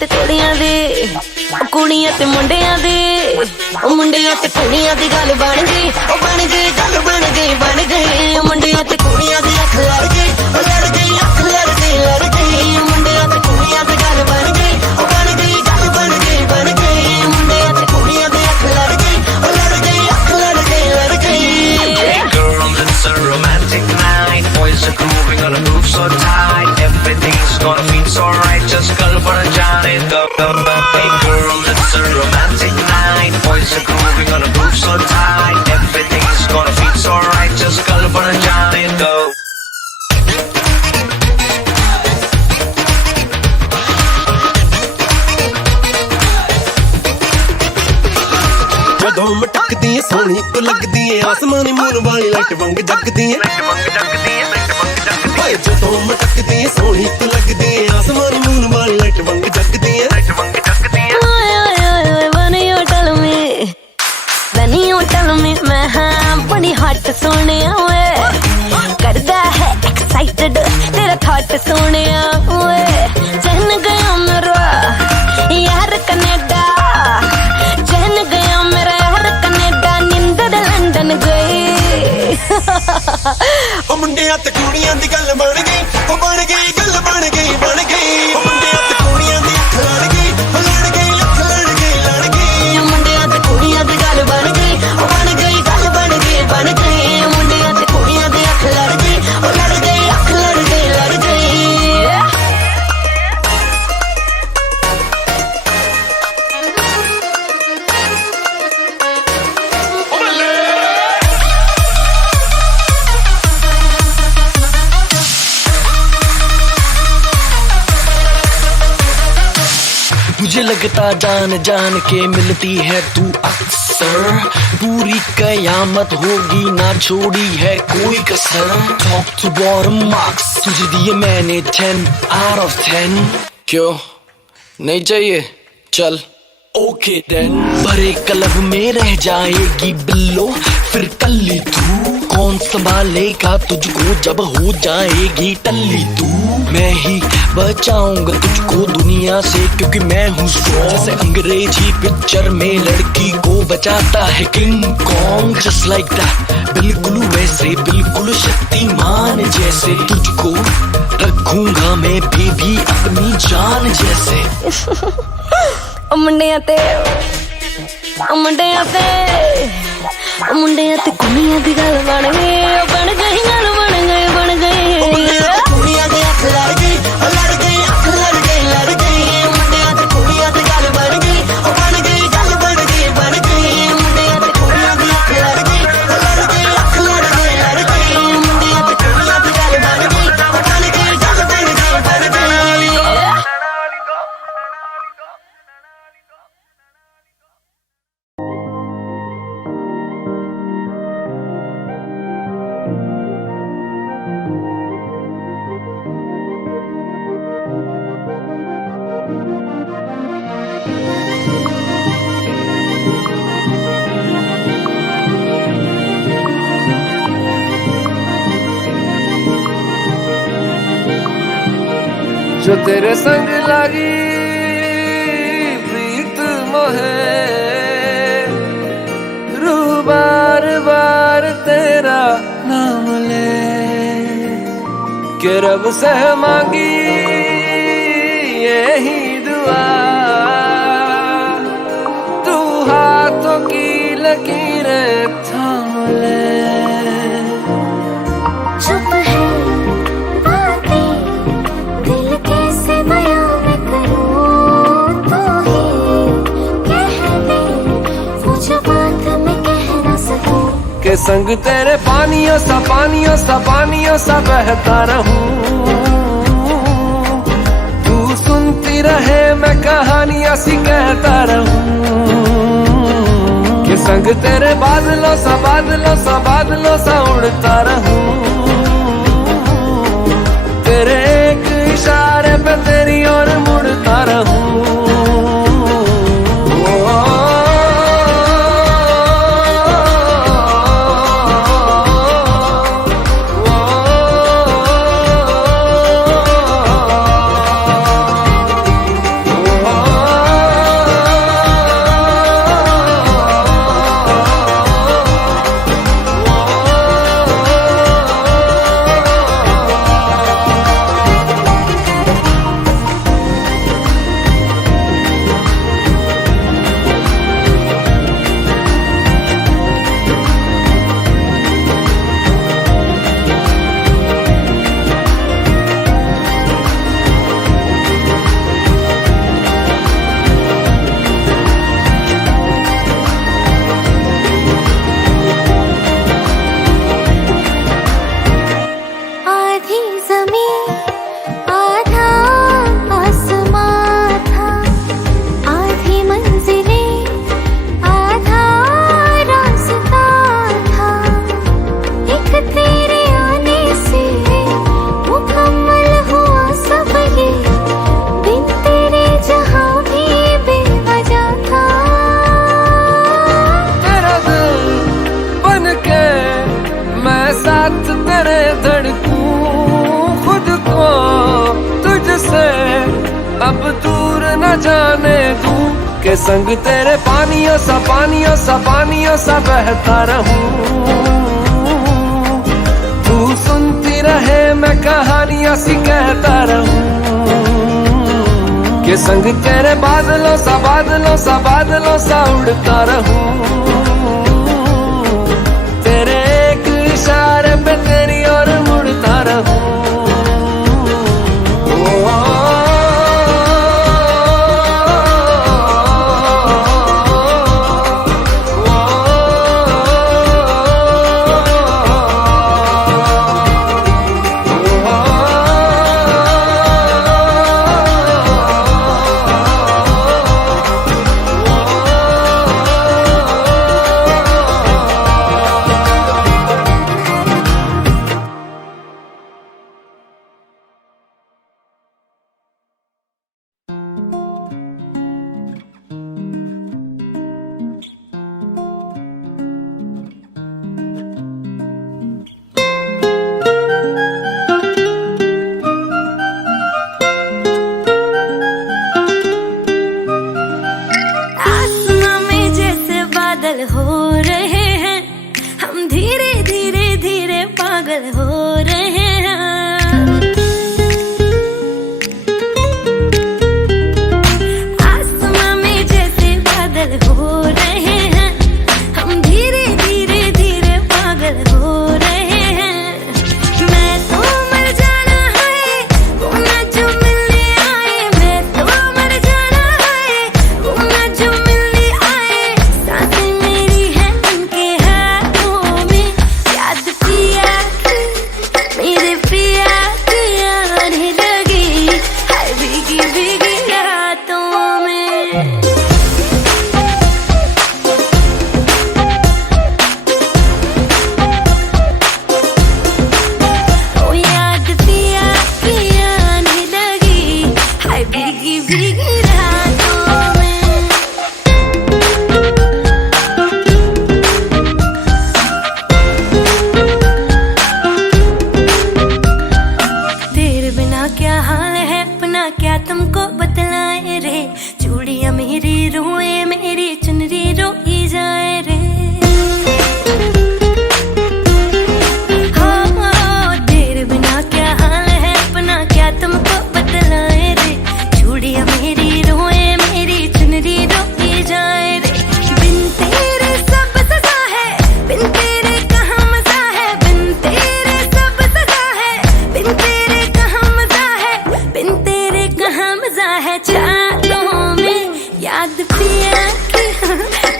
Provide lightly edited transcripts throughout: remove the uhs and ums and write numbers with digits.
ते कुड़ियां दे, कुड़ियां ते मुंडियां दे, मुंडियां ते कुड़ियां दी गल बन गई, बन गई गल बन गई, बन गई मुंडियां ते कुड़ियां दी अख लड़ गई, लड़ गई अख लड़ गई, लड़ गई मुंडियां ते कुड़ियां दी गल बन गई, बन गई गल बन गई, बन गई मुंडियां ते कुड़ियां दी अख लड़ गई, लड़ गई अख लड़ गई, लड़ गई। Hey girl, it's a romantic night. Boys are grooving on a move so tight. Everything's gonna feel so right. Just girl for a Johnny. Hey girl, it's a romantic night. Boys are grooving on a move so tight. Everything's gonna feel so right. Just girl for a Johnny. Go. ਜਦੋਂ ਮਟਕਦੀ ਏ ਸੋਹਣੀ ਤੂੰ ਲੱਗਦੀ ਏ ਆਸਮਾਨੀ moon ਵਾਲੀ light ਵਾਂਗ ਜਗਦੀ ਏ ਓਏ ਜਦੋਂ ਮਟਕਦੀ ਏ ਸੋਹਣੀ ਤੂੰ ਲੱਗਦੀ ਏ ਆਸਮਾਨੀ ਮੂਨ ਵਾਲੀ ਲਾਈਟ ਵਾਂਗ ਜਗਦੀ ਏ tell me मैं हाँ बड़ी हॉट सोने वे करदा है एक्साइटेड तेरा थॉट सोने वे चहन गया मेरा यार कनेडा, चहन गया मेरा यार कनेडा, निंदर लंदन गई ओ मुंडियां ते कुड़ियां दी गल बन गई, ओ बन गई गल बन गई, बन गई ओ मुंडियां ते कुड़ियां दी अख लड़ गई, लड़ गई अख लड़ गई, लड़ गई मुंडियां ते कुड़ियां दी गल बन गई, बन गई गल बन गई, बन गई मुंडियां ते कुड़ियां दी अख लड़ गई, लड़ गई अख लड़ गई, लड़ गई। मुझे लगता जान जान के मिलती है तू अक्सर, पूरी कयामत होगी ना छोड़ी है कोई कसर। टॉप टू बॉटम मार्क्स तुझे दिए मैंने 10 out of 10। क्यों नहीं चाहिए? चल ओके देन। भरे क्लब में रह जाएगी बिल्लो फिर कल्ली तू, कौन संभालेगा तुझको जब हो जाएगी टल्ली तू। मैं ही बचाऊंगा तुझको दुनिया से क्योंकि मैं हूँ स्ट्रॉन्ग, जैसे अंग्रेजी पिक्चर में लड़की को बचाता है king Kong. Just like that बिल्कुल वैसे, बिल्कुल शक्तिमान जैसे तुझको रखूंगा मैं बेबी अपनी जान जैसे। मुंडियां ते मुंडियां ते मुंडियां ते कुड़ियां दी गल बन गई, बन गई गल बन गई, बन गई कुड़ियां दी अख लड़ गई, लड़ गई अख लड़ गई, लड़ गई मुंडियां ते कुड़ियां दी गल बन गई, बन गई गल बन गई, बन गई मुंडियां ते कुड़ियां दी अख लड़ गई, लड़ गई अख लड़ गई, लड़ गई मुंडियां ते कुड़ियां दी गल बन गई, बन गई गल बन गई, बन गई। जो तेरे संग लगी प्रीत मोहे, रूह बार बार तेरा नाम ले के रब से मांगी यही दुआ, तू हाथों की लकीरें थाम ले। के संग तेरे पानियों सा बहता रहूं, तू सुनती रहे मैं कहानियां सी कहता रहूं। के संग तेरे बादलों सा उड़ता रहूं, तेरे एक इशारे पे तेरी ओर मुड़ता रहूं। अब दूर न जाने तू के संग तेरे पानियों सा बहता रहूं। तू सुनती रहे मैं कहानियां सी कहता रहूं, के संग तेरे बादलों सा उड़ता रहूं। तेरे एक इशारे पे तेरी ओर मुड़ता रहूं। हो रहे हैं हम, धीरे धीरे धीरे पागल हो रहे हैं। आसमां में जैसे बादल हो रहे हैं हम, धीरे धीरे धीरे पागल हो रहे हैं। मैं तो मर जाना है वो ना जो मिलने आए, मैं तो मर जाना है वो ना जो मिलने आए। सांसें मेरी है उनके हाथों में, याद पिया की मेरे पिया की आने लगी हाय भीगी भीगी रातों में। ओ याद पिया की आने लगी हाय भीगी भीगी रातों में। तेरे बिना क्या हाल है अपना क्या तुमको बतलाए रे, चूड़ियां मेरी रोए मेरी चुनरी रोई जाए रे। हो तेरे बिना क्या हाल है अपना क्या तुमको बतलाए रे, चूड़ियां मेरी रोए मेरी चुनरी रोई जाए रे। बिन तेरे सब सजा है, बिन तेरे कहाँ मजा है, बिन तेरे सब सजा है, बिन तेरे कहाँ मजा है, बिन तेरे कहाँ मजा है। चारों में याद पिया की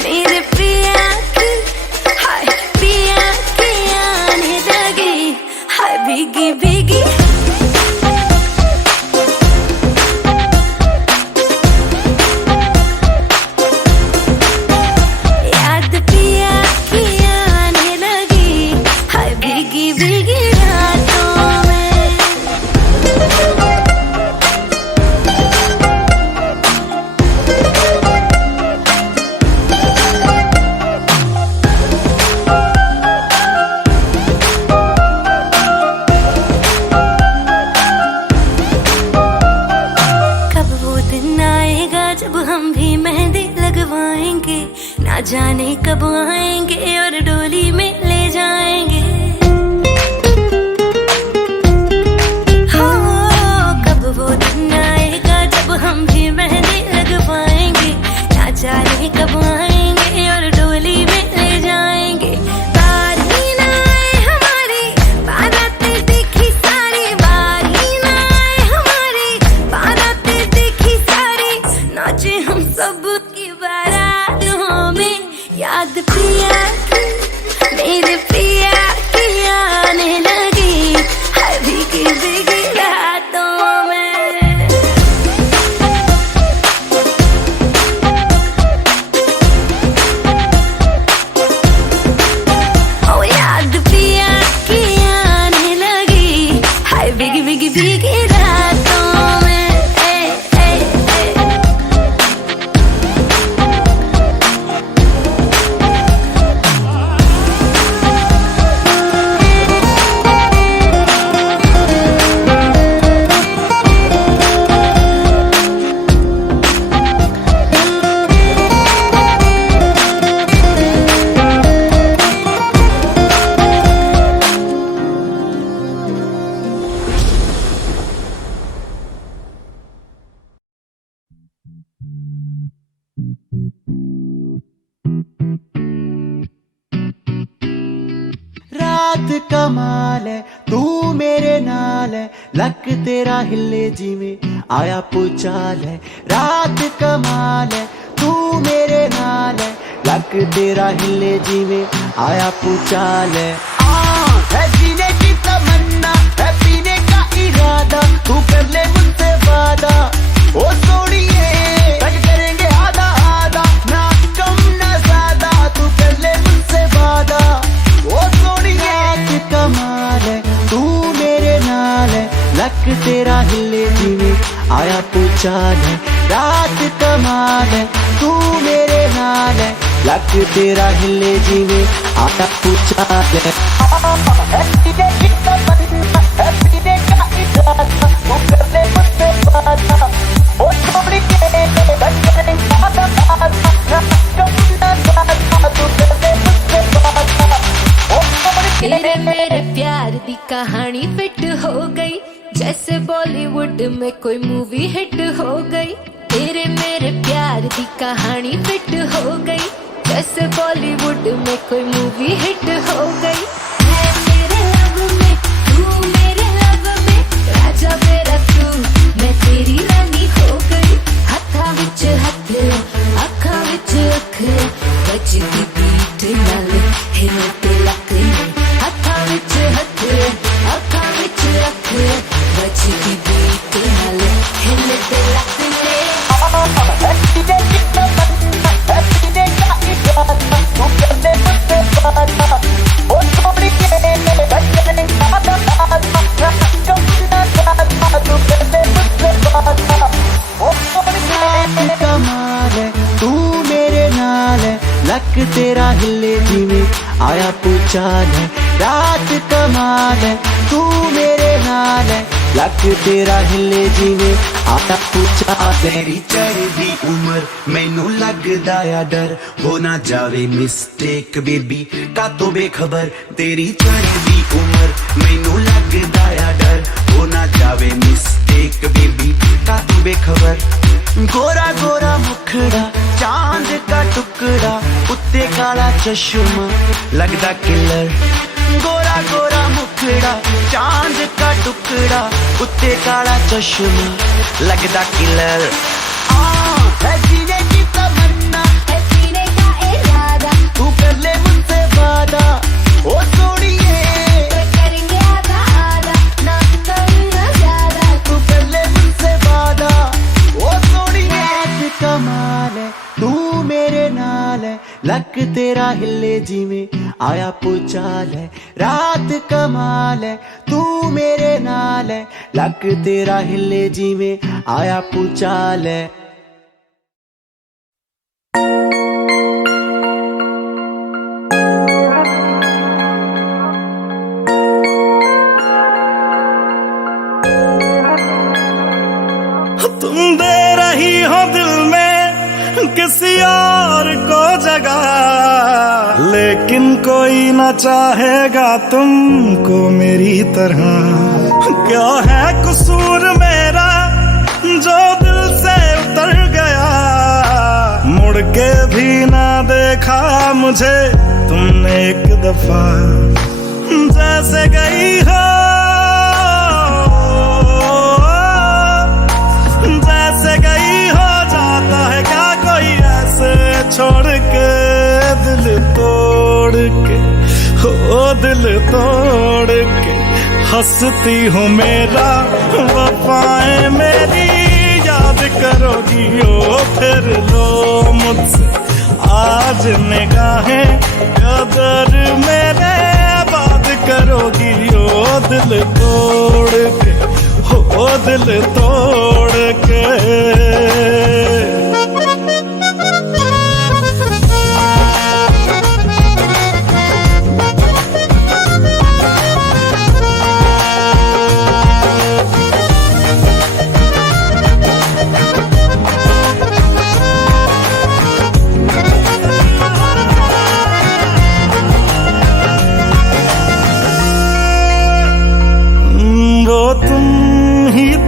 मेरे पिया की हाय पिया की आने लगी हाय भीगी भीगी। याद पिया की आने लगी हाय भीगी भीगी रातों में। कब वो दिन आएगा जब हम भी मेहंदी लगवाएंगे, ना जाने कब आएंगे और डोली में ले जाएंगे। हो कब वो दिन आएगा जब हम भी मेहंदी लगवाएंगे, ना जाने कब आएंगे और डोली में ले जाएंगे। बारी ना आए हमारी बारातें देखी सारी, बारी ना आए हमारी बारातें देखी सारी, नाचे हम सब की बारातों में। याद पिया की मेरे पिया की आने लगी हाय भीगी भीगी रातों में। ओ याद पिया की आने लगी हाय भीगी भीगी भीगी रातों में। ए, ए, ए। रात कमाल है तू मेरे नाल है लक तेरा हिले जिਵੇਂ आया पुचाल है रात कमाल है तू मेरे नाल है लक तेरा हिले जिਵੇਂ आया पुचाल है जीने की तमन्ना है पीने का इरादा तू कर ले मुझसे वादा ओ सोनिए तक करेंगे आधा आधा ना कम ना ज्यादा तू कर ले मुझसे वादा ओ सोनिए कमाल है तू मेरे नाल है लक तेरा हिले जिਵੇਂ आया पुचाल है रात कमाल है तू मेरे नाल है लक तेरा हिले जिਵੇਂ आया पुचाल है तेरे मेरे प्यार दी कहानी फिट हो गई जैसे बॉलीवुड में कोई मूवी हिट हो गई तेरे मेरे प्यार दी कहानी फिट हो गई जैसे बॉलीवुड में कोई मूवी हिट हो गई मैं तेरे लव में तू मेरे लव में राजा मेरा तू मैं तेरी रानी हो गई हत्था विच हत्थ अखा विच अख बजदी बीट नाल हिल ते लक हत्था विच हत्थ अखा विच अख बजदी बीट नाल हिल ते लक कमाल है तू मेरे नाल है लक तेरा हिले जिਵੇਂ आया पुचाल है रात कमाल है तू मेरे नाल है लक तेरा हिले जिਵੇਂ आया पुचाल तेरी चढ़दी उम्र मैनू लगदा आ डर हो ना जावे मिस्टेक बेबी का तो बेखबर तेरी चढ़दी उम्र मैनू लगदा आ डर हो ना जावे मिस्टेक बेबी का तो बेखबर गोरा गोरा मुखड़ा चांद का टुकड़ा उत्ते काला चश्मा लगदा किलर गोरा गोरा मुखड़ा चांद का टुकड़ा उत्ते काला चश्मा लगदा किलर है जीने की तमन्ना है जीने का इरादा तू कर ले मुझसे वादा ओ सोनिए करेंगे आधा आधा ना कम ना ज्यादा तू कर ले मुझसे वादा ओ सोनिए कमाल है तू मेरे नाल है लक तेरा हिले जिਵੇਂ आया पुचाल है रात कमाल है तू मेरे नाल है लक तेरा हिले जिਵੇਂ आया पुचाल है तुम दे रही हो दिल में किसी और को जगह लेकिन कोई ना चाहेगा तुमको मेरी तरह क्या है कसूर मेरा जो दिल से उतर गया मुड़ के भी ना देखा मुझे तुमने एक दफा जैसे गई हो जैसे गई हो जाता है क्या कोई ऐसे छोड़ के दिल तोड़ के हो दिल तोड़ के हंसती हूँ मेरा वफाएं मेरी याद करोगी ओ फिर लो मुझसे आज निगाहें कदर मेरे बात करोगी ओ दिल तोड़ के हो दिल तोड़ के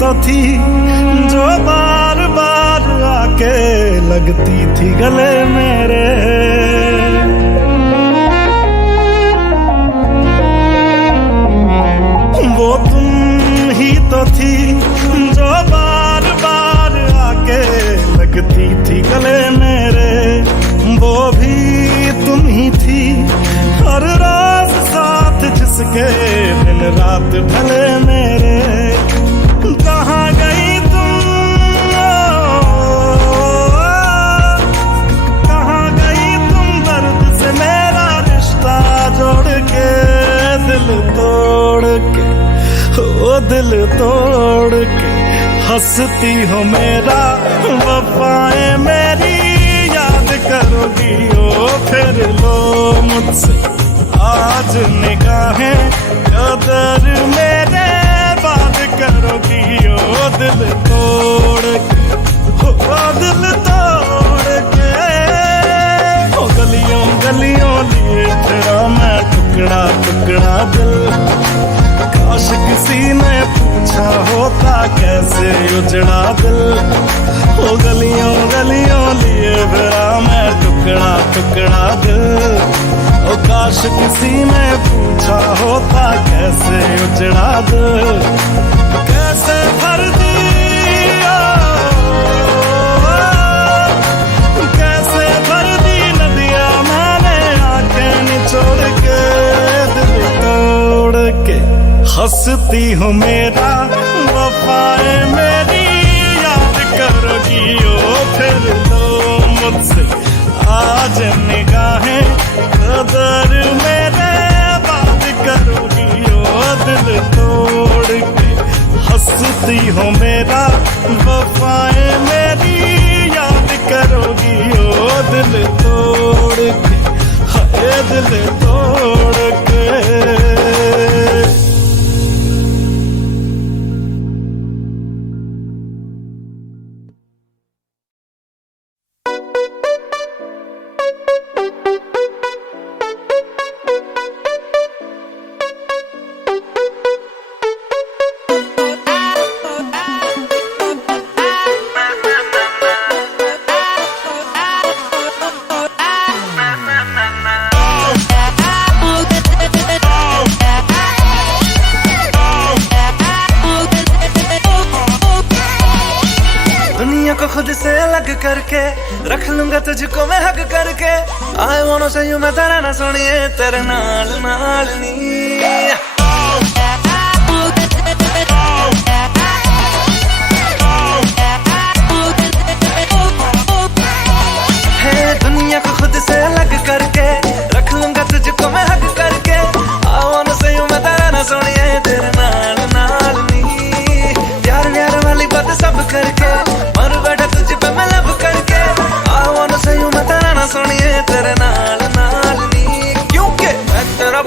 तो थी जो बार बार आके लगती थी गले मेरे थी हर रात साथ जिसके दिन रात ढले मेरे कहाँ गई तुम कहाँ गई तुम दर्द से मेरा रिश्ता जोड़ के दिल तोड़ के ओ दिल तोड़ के हंसती हो मेरा वफाएं मेरी याद करोगी ओ फिर लो मुझसे आज निगाहें कदर मेरे बात करोगी ओ दिल तोड़ के ओ दिल तोड़ के ओ गलियों गलियों लिए तेरा मैं टुकड़ा टुकड़ा दिल काश किसी ने पूछा होता कैसे उजड़ा दिल ओ गलियों गलियों लिए फिरा मैं टुकड़ा टुकड़ा दिल ओ काश किसी ने पूछा होता कैसे उजड़ा दिल कैसे भर दिया कैसे भर दी नदियां मैंने आंखें निचोड़ के दिल तोड़ के हंसती हो मेरा वफाएं मेरी याद करोगी ओ फिर लो मुझसे आज निगाहें कदर मेरे बात करोगी ओ दिल तोड़ के हंसती हो मेरा वफाएं मेरी याद करोगी ओ दिल तोड़ के हाय दिल तोड़ के खुद से अलग करके रख लूंगा तुझको मैं हक करके I wanna say you मैं तेरा ना सुनिए तेरे नाल नाल नी दुनिया को खुद से अलग करके रख लूंगा तुझको मैं हक करके I wanna say you मैं तेरा ना सुनिए तेरे नाल नाल नी प्यार प्यार वाली बात सब करके मर बैठा तुझ पे मैं लब करके I wanna say you मैं तेरा ना सुनिए तेरे नाल नाल नी क्योंकि मैं तेरा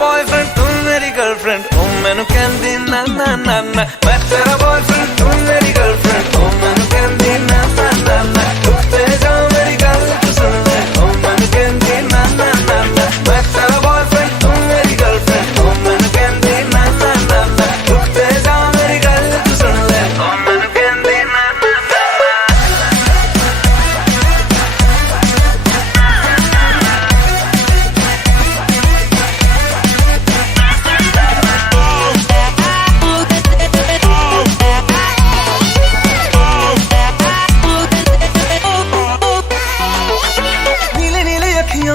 बॉयफ्रेंड तू मेरी गर्लफ्रेंड ओ मैनू कहंदी ना ना ना ना मैं तेरा बॉयफ्रेंड तू मेरी गर्लफ्रेंड ओ मैनू कहंदी ना ना ना ना रुकते जाओ मेरी गल तू सुन ले ओ मैनू कहंदी ना ना ना ना मैं तेरा बॉयफ्रेंड तू मेरी गर्लफ्रेंड ओ मैनू कहंदी ना ना ना ना रुकते जाओ मेरी गल तू सुन ले ओ मैनू कहंदी ना ना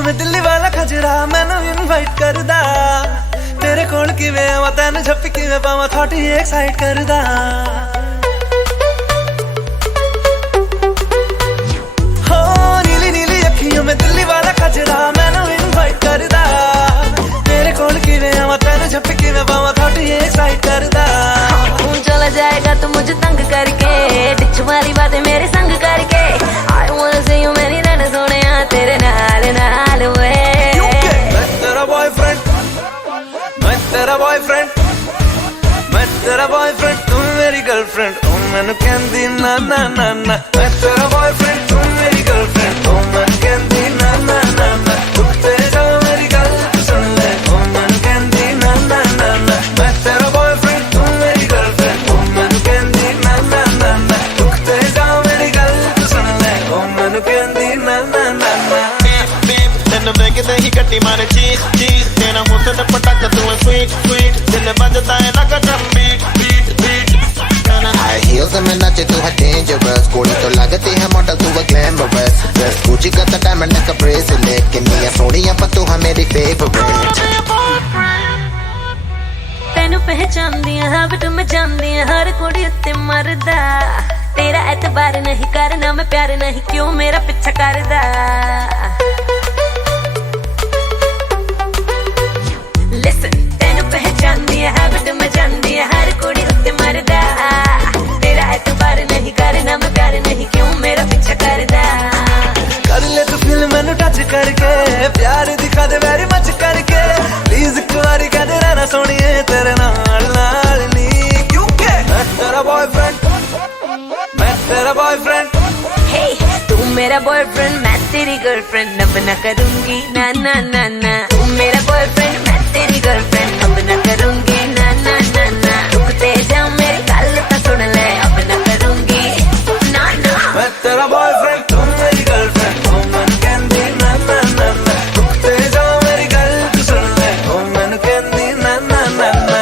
में दिल्ली वाला खजरा मैनू इनवाइट करदा तेरे कोल किवें आवां तैनू झप्पी किवें पावां थोड़ी एक्साइट करदा हो नीली नीली अखियों में दिल्ली वाला खजरा मैनू इनवाइट करदा तेरे कोल किवें आवां तैनू झप्पी किवें पावां थोड़ी एक्साइट करदा चला जाएगा तू मुझे तंग करके डिच वाली बातें मेरे संग करके I wanna see you मेरी रन सोने तेरे नाल नाल वे मैं तेरा बॉयफ्रेंड तू मेरी गर्लफ्रेंड ओ मैनू कहंदी ना ना ना ना मैं तेरा बॉयफ्रेंड तू मेरी गर्लफ्रेंड ओ मैनू कहंदी ना ना ना ना रुकते जाओ मेरी गल तू सुन ले ओ मैनू कहंदी ना ना ना ना मैं तेरा बॉयफ्रेंड तू मेरी गर्लफ्रेंड ओ मैनू कहंदी ना ना ना ना रुकते जाओ मेरी गल तू सुन ले ओ मैनू कहंदी ना ना ना ना तेन वेगदे ही गड्डी मारे चीज चीज तेरा हुसन पटाका तू है स्वीट स्वीट दिल बजता है ना drum beat beat beat High heels and मैं नाचे तू है dangerous कोड़ी तो लगती है मॉडल तू है एतबार नहीं करना मैं प्यार नहीं क्यों मेरा पीछा करदा Listen तेनू पहचानदी है हैबिट में जानदी है हर कुड़ी उत्ते मरदा तेरा एतबार नहीं करना मैं प्यार नहीं क्यों मेरा पीछा करदा कर ले तू फिल्म मैनू टच करके प्यार दिखा दे वेरी मच करके प्लीज एक बारी कह दे रहना सोनिए तेरे नाल नाल नी क्योंकि मैं तेरा बॉयफ्रेंड Hey तू मेरा बॉयफ्रेंड मैं तेरी गर्लफ्रेंड अब ना करूंगी ना ना ना ना तू मेरा बॉयफ्रेंड मैं तेरी गर्लफ्रेंड अब ना करूंगी ना ना ना ना रुकते जा मेरी गल तो सुन ले अब ना करूंगी ना ना मैं तेरा बॉयफ्रेंड तू मेरी गर्लफ्रेंड ओ मन कहंदी ना ना ना ना रुकते जा मेरी गल तो सुन ले ओ मन कहंदी ना ना ना ना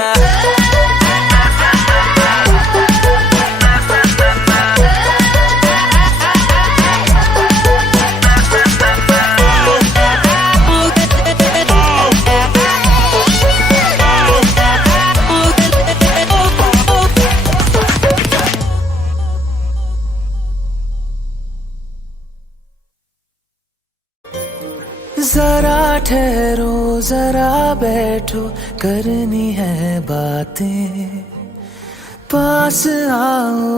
जरा ठहरो जरा बैठो करनी है बातें पास आओ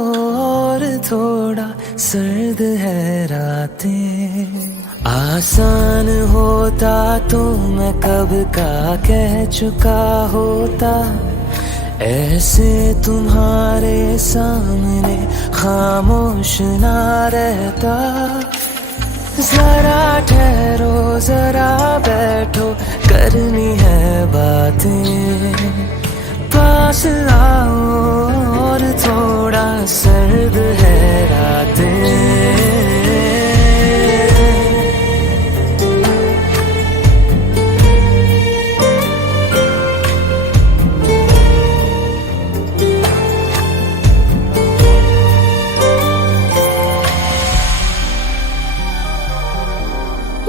और थोड़ा सर्द है रातें आसान होता तो मैं कब का कह चुका होता ऐसे तुम्हारे सामने खामोश ना रहता जरा ठहरो जरा बैठो करनी है बातें पास आओ और थोड़ा सर्द है रातें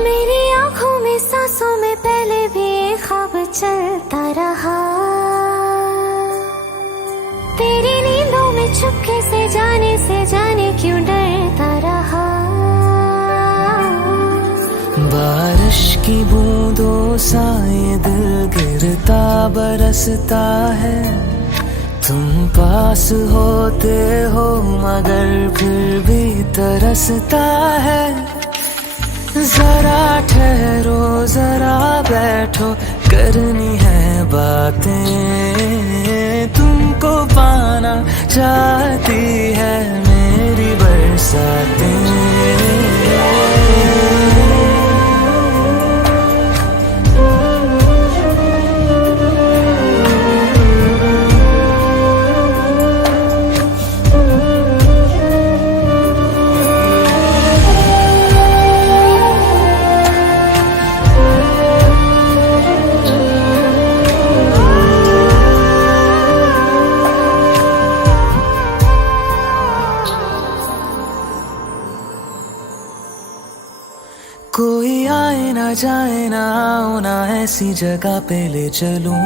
मेरी आंखों में सांसों में पहले भी एक ख्वाब चलता रहा तेरी नींदों में चुपके से जाने क्यों डरता रहा बारिश की बूंदों सा ये दिल गिरता बरसता है तुम पास होते हो मगर फिर भी तरसता है जरा ठहरो जरा बैठो करनी है बातें तुमको पाना चाहती है मेरी बरसातें कोई आए ना जाए ना आओ ना ऐसी जगह पे ले चलूं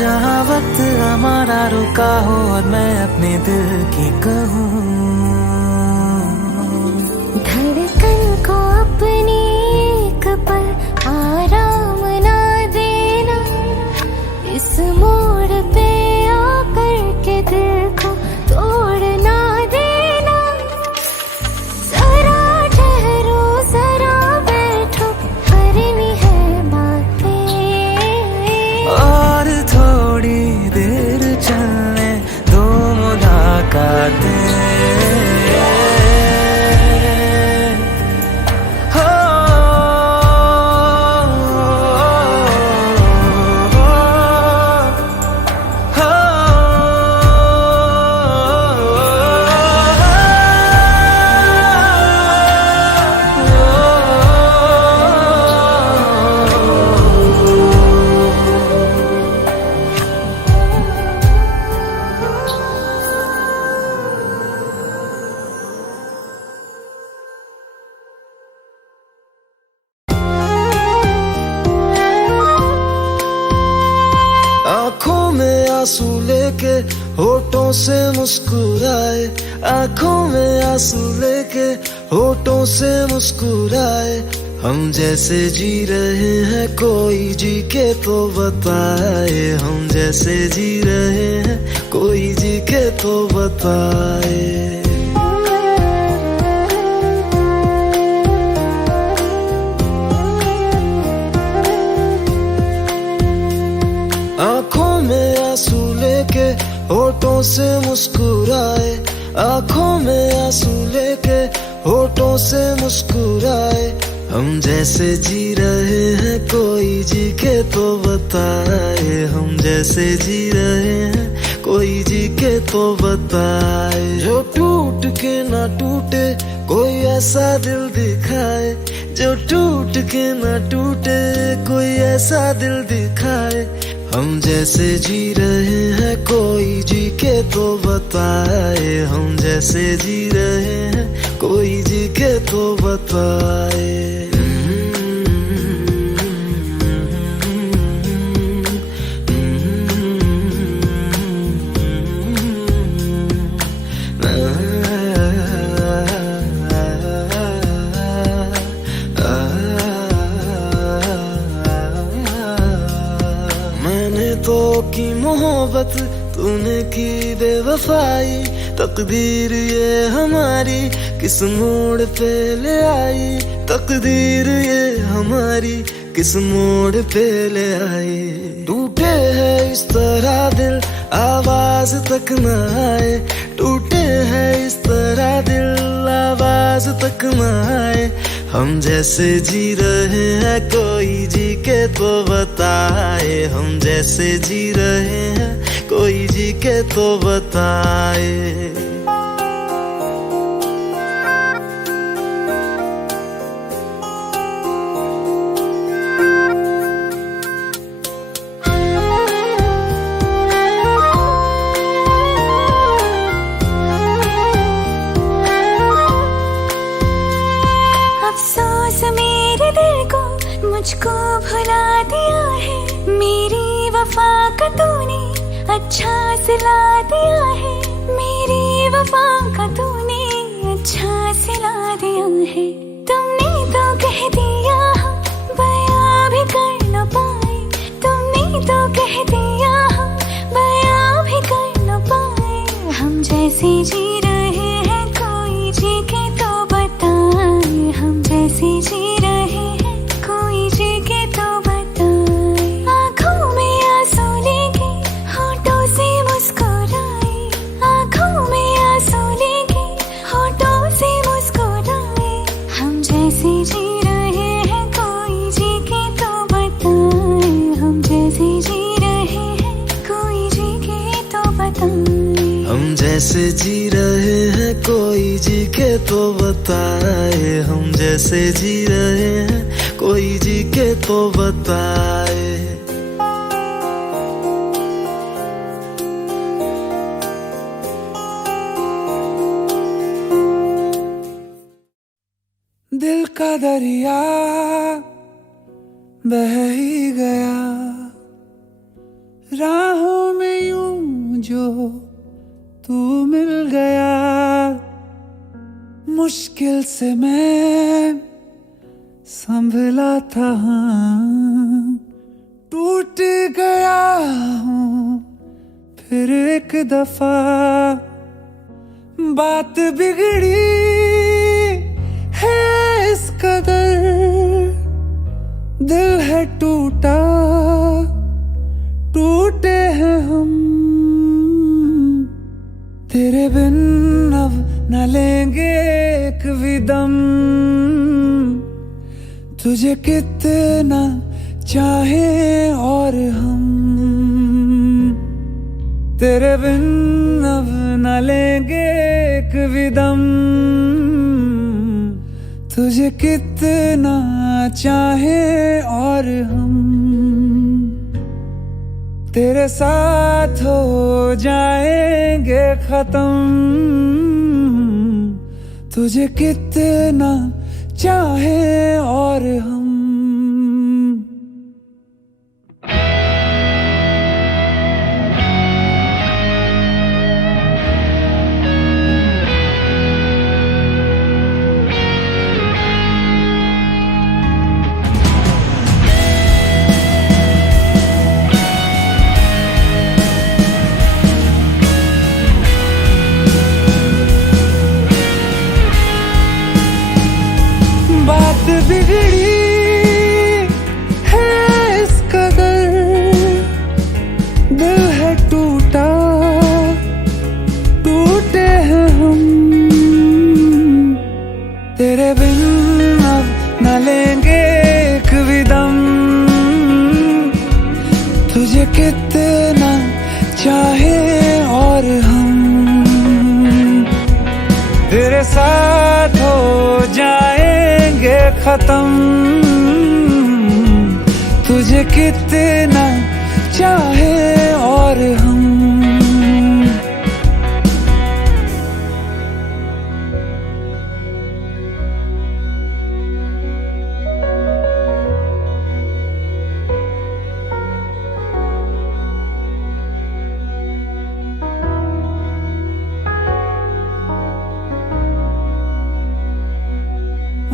जहाँ वक्त हमारा रुका हो और मैं अपने दिल की कहूँ धड़कन को अपनी एक पल आराम ना देना इस मोड़ पे आकर के दिल को तोड़ ना देना जरा ठहरो जरा बैठो करनी है बातें और थोड़ी देर चलने दो मुलाकातें आंखों में आंसू लेके होठों से मुस्कुराए, आंखों में आंसू लेके होठों से मुस्कुराए। हम जैसे जी रहे हैं कोई जी के तो बताए, हम जैसे जी रहे हैं कोई जी के तो बताए। आंखों में आंसू लेके होठों से मुस्कुराए, आंखों में आंसू लेके होठों से मुस्कुराए। हम जैसे जी रहे हैं कोई जी के तो बताए, हम जैसे जी रहे हैं कोई जी के तो बताए। जो टूट के ना टूटे कोई ऐसा दिल दिखाए, जो टूट के ना टूटे कोई ऐसा दिल दिखाए। हम जैसे जी रहे हैं कोई जी के तो बताए, हम जैसे जी रहे हैं कोई जी के तो बताए। तो की मोहब्बत तूने की बेवफाई, तकदीर ये हमारी किस मोड़ पे ले आई, तकदीर ये हमारी किस मोड़ पे ले आई। टूटे है इस तरह दिल आवाज तक न आए, टूटे है इस तरह दिल आवाज तक न आए। हम जैसे जी रहे हैं कोई जी के तो बताए, हम जैसे जी रहे हैं कोई जी के तो बताए। मुझको भुला दिया है, मेरी वफा का तूने अच्छा सिला दिया है, मेरी वफा का तूने अच्छा सिला दिया है। तुमने तो कह दिया बयां भी कर न पाए, तुमने तो कह दिया बयां भी कर न पाए। हम जैसे जी रहे हैं कोई जी के तो बताए, हम जैसे जी रहे हैं कोई जी के तो बताए। आंखों में आंसू लेके होठों से मुस्कुराए, आंखों में आंसू लेके होठों से मुस्कुराए। हम जैसे जी रहे हैं कोई जी के तो बताए, हम जैसे जी रहे हैं कोई जी के तो बताए। हम जैसे जी रहे हैं कोई जी के तो बताए, हम जैसे जी रहे हैं कोई जी के तो बताए। दिल का दरिया बह ही गया, राहों में यूं जो तू मिल गया। मुश्किल से मैं संभला था, टूट गया हूँ फिर एक दफा। बात बिगड़ी है इस कदर, दिल है टूटा, टूटे हैं हम। तेरे बिन अब न लेंगे एक भी दम, तुझे कितना चाहे और हम। तेरे बिन अब न लेंगे एक भी दम, तुझे कितना चाहे और हम। तेरे साथ हो जाएंगे खत्म, तुझे कितना चाहे और हम। तेरे साथ हो जाएंगे खत्म, तुझे कितना चाहे और हम।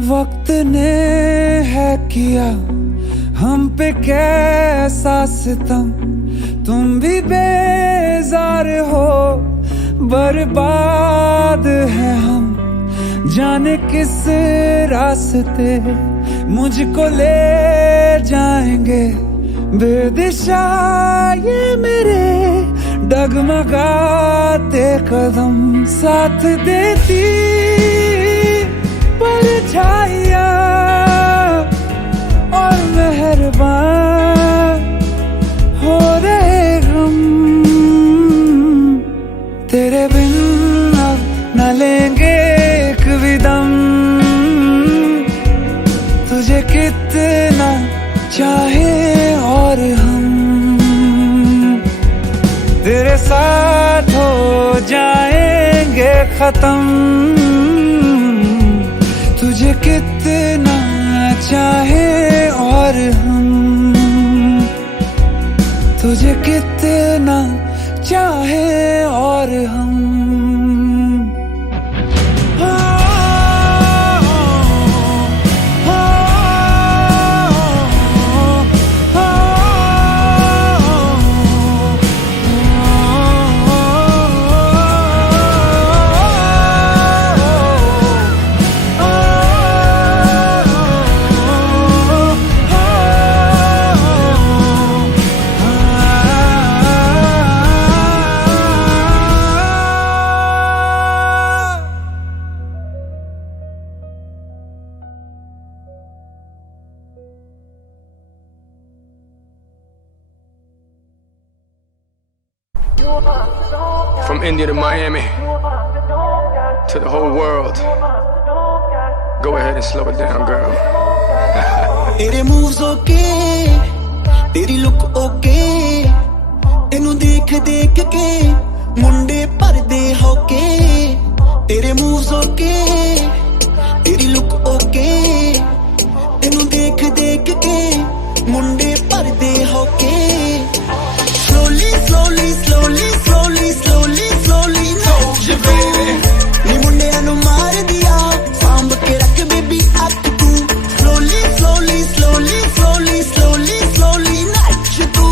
वक्त ने है किया हम पे कैसा सितम, तुम भी बेजार हो, बर्बाद है हम, जाने किस रास्ते मुझको ले जाएंगे। बेदिशा ये मेरे डगमगाते कदम, साथ देती परछाइयाँ और मेहरबान हो रहे हम। तेरे बिन अब न लेंगे एक भी दम, तुझे कितना चाहे और हम। तेरे साथ हो जाएंगे खत्म, तुझे कितना चाहे और हम, तुझे कितना चाहे और हम। From India to Miami, to the whole world. Go ahead and slow it down, girl. तेरे moves okay, तेरी look okay, तेनू देख देख के मुंडे भरदे होके। तेरे moves okay, तेरी look okay, तेनू देख देख के मुंडे भरदे होके। Slowly, slowly, slowly, slowly, slowly, slowly, no, je baby. नी मुंडिया नु मार दिया, सांभ के रख बेबी अख तू। Slowly, slowly, slowly, slowly, slowly, slowly, नाच तू।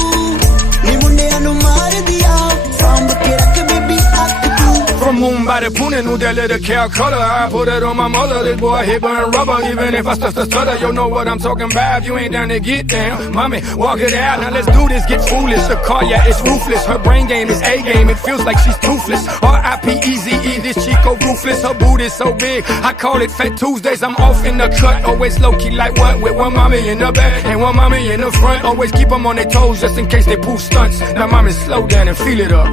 नी मुंडिया नु मार दिया, सांभ के रख बेबी अख तू। From Mumbai to Pune, New Delhi to Calcutta, I put it on my mother. This boy here burn rubber, even if I stutter. You know what I'm talking about. If you ain't down to get down, mommy, walk it out. Now let's do this. Get foolish. The car, yeah, it's ruthless. Her brain game is A game. It feels like she's toothless. R.I.P.E.Z.E. This Chico ruthless. Her booty so big, I call it Fat Tuesdays. I'm off in the cut, always low key like what? With one mommy in the back and one mommy in the front. Always keep them on their toes just in case they pull stunts. Now mommy, slow down and feel it up.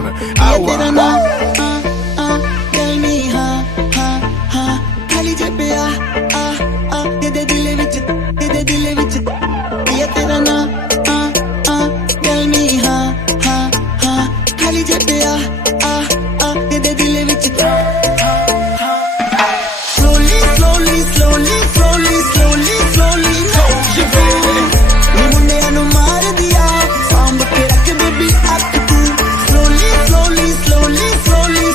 Slowly, slowly, slowly,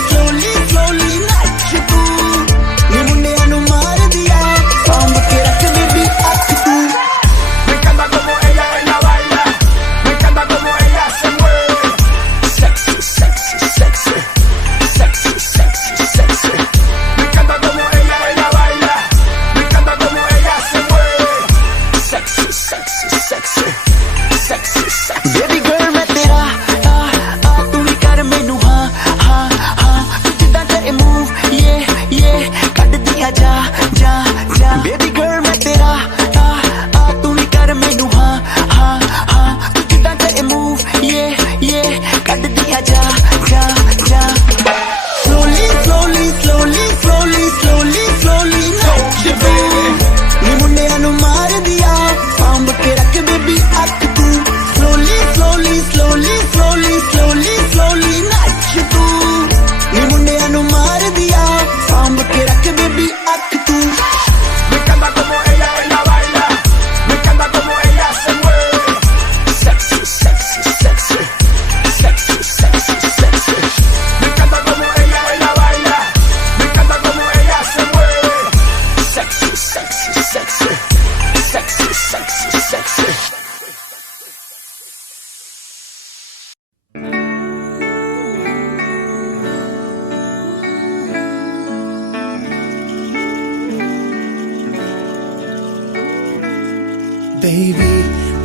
Baby,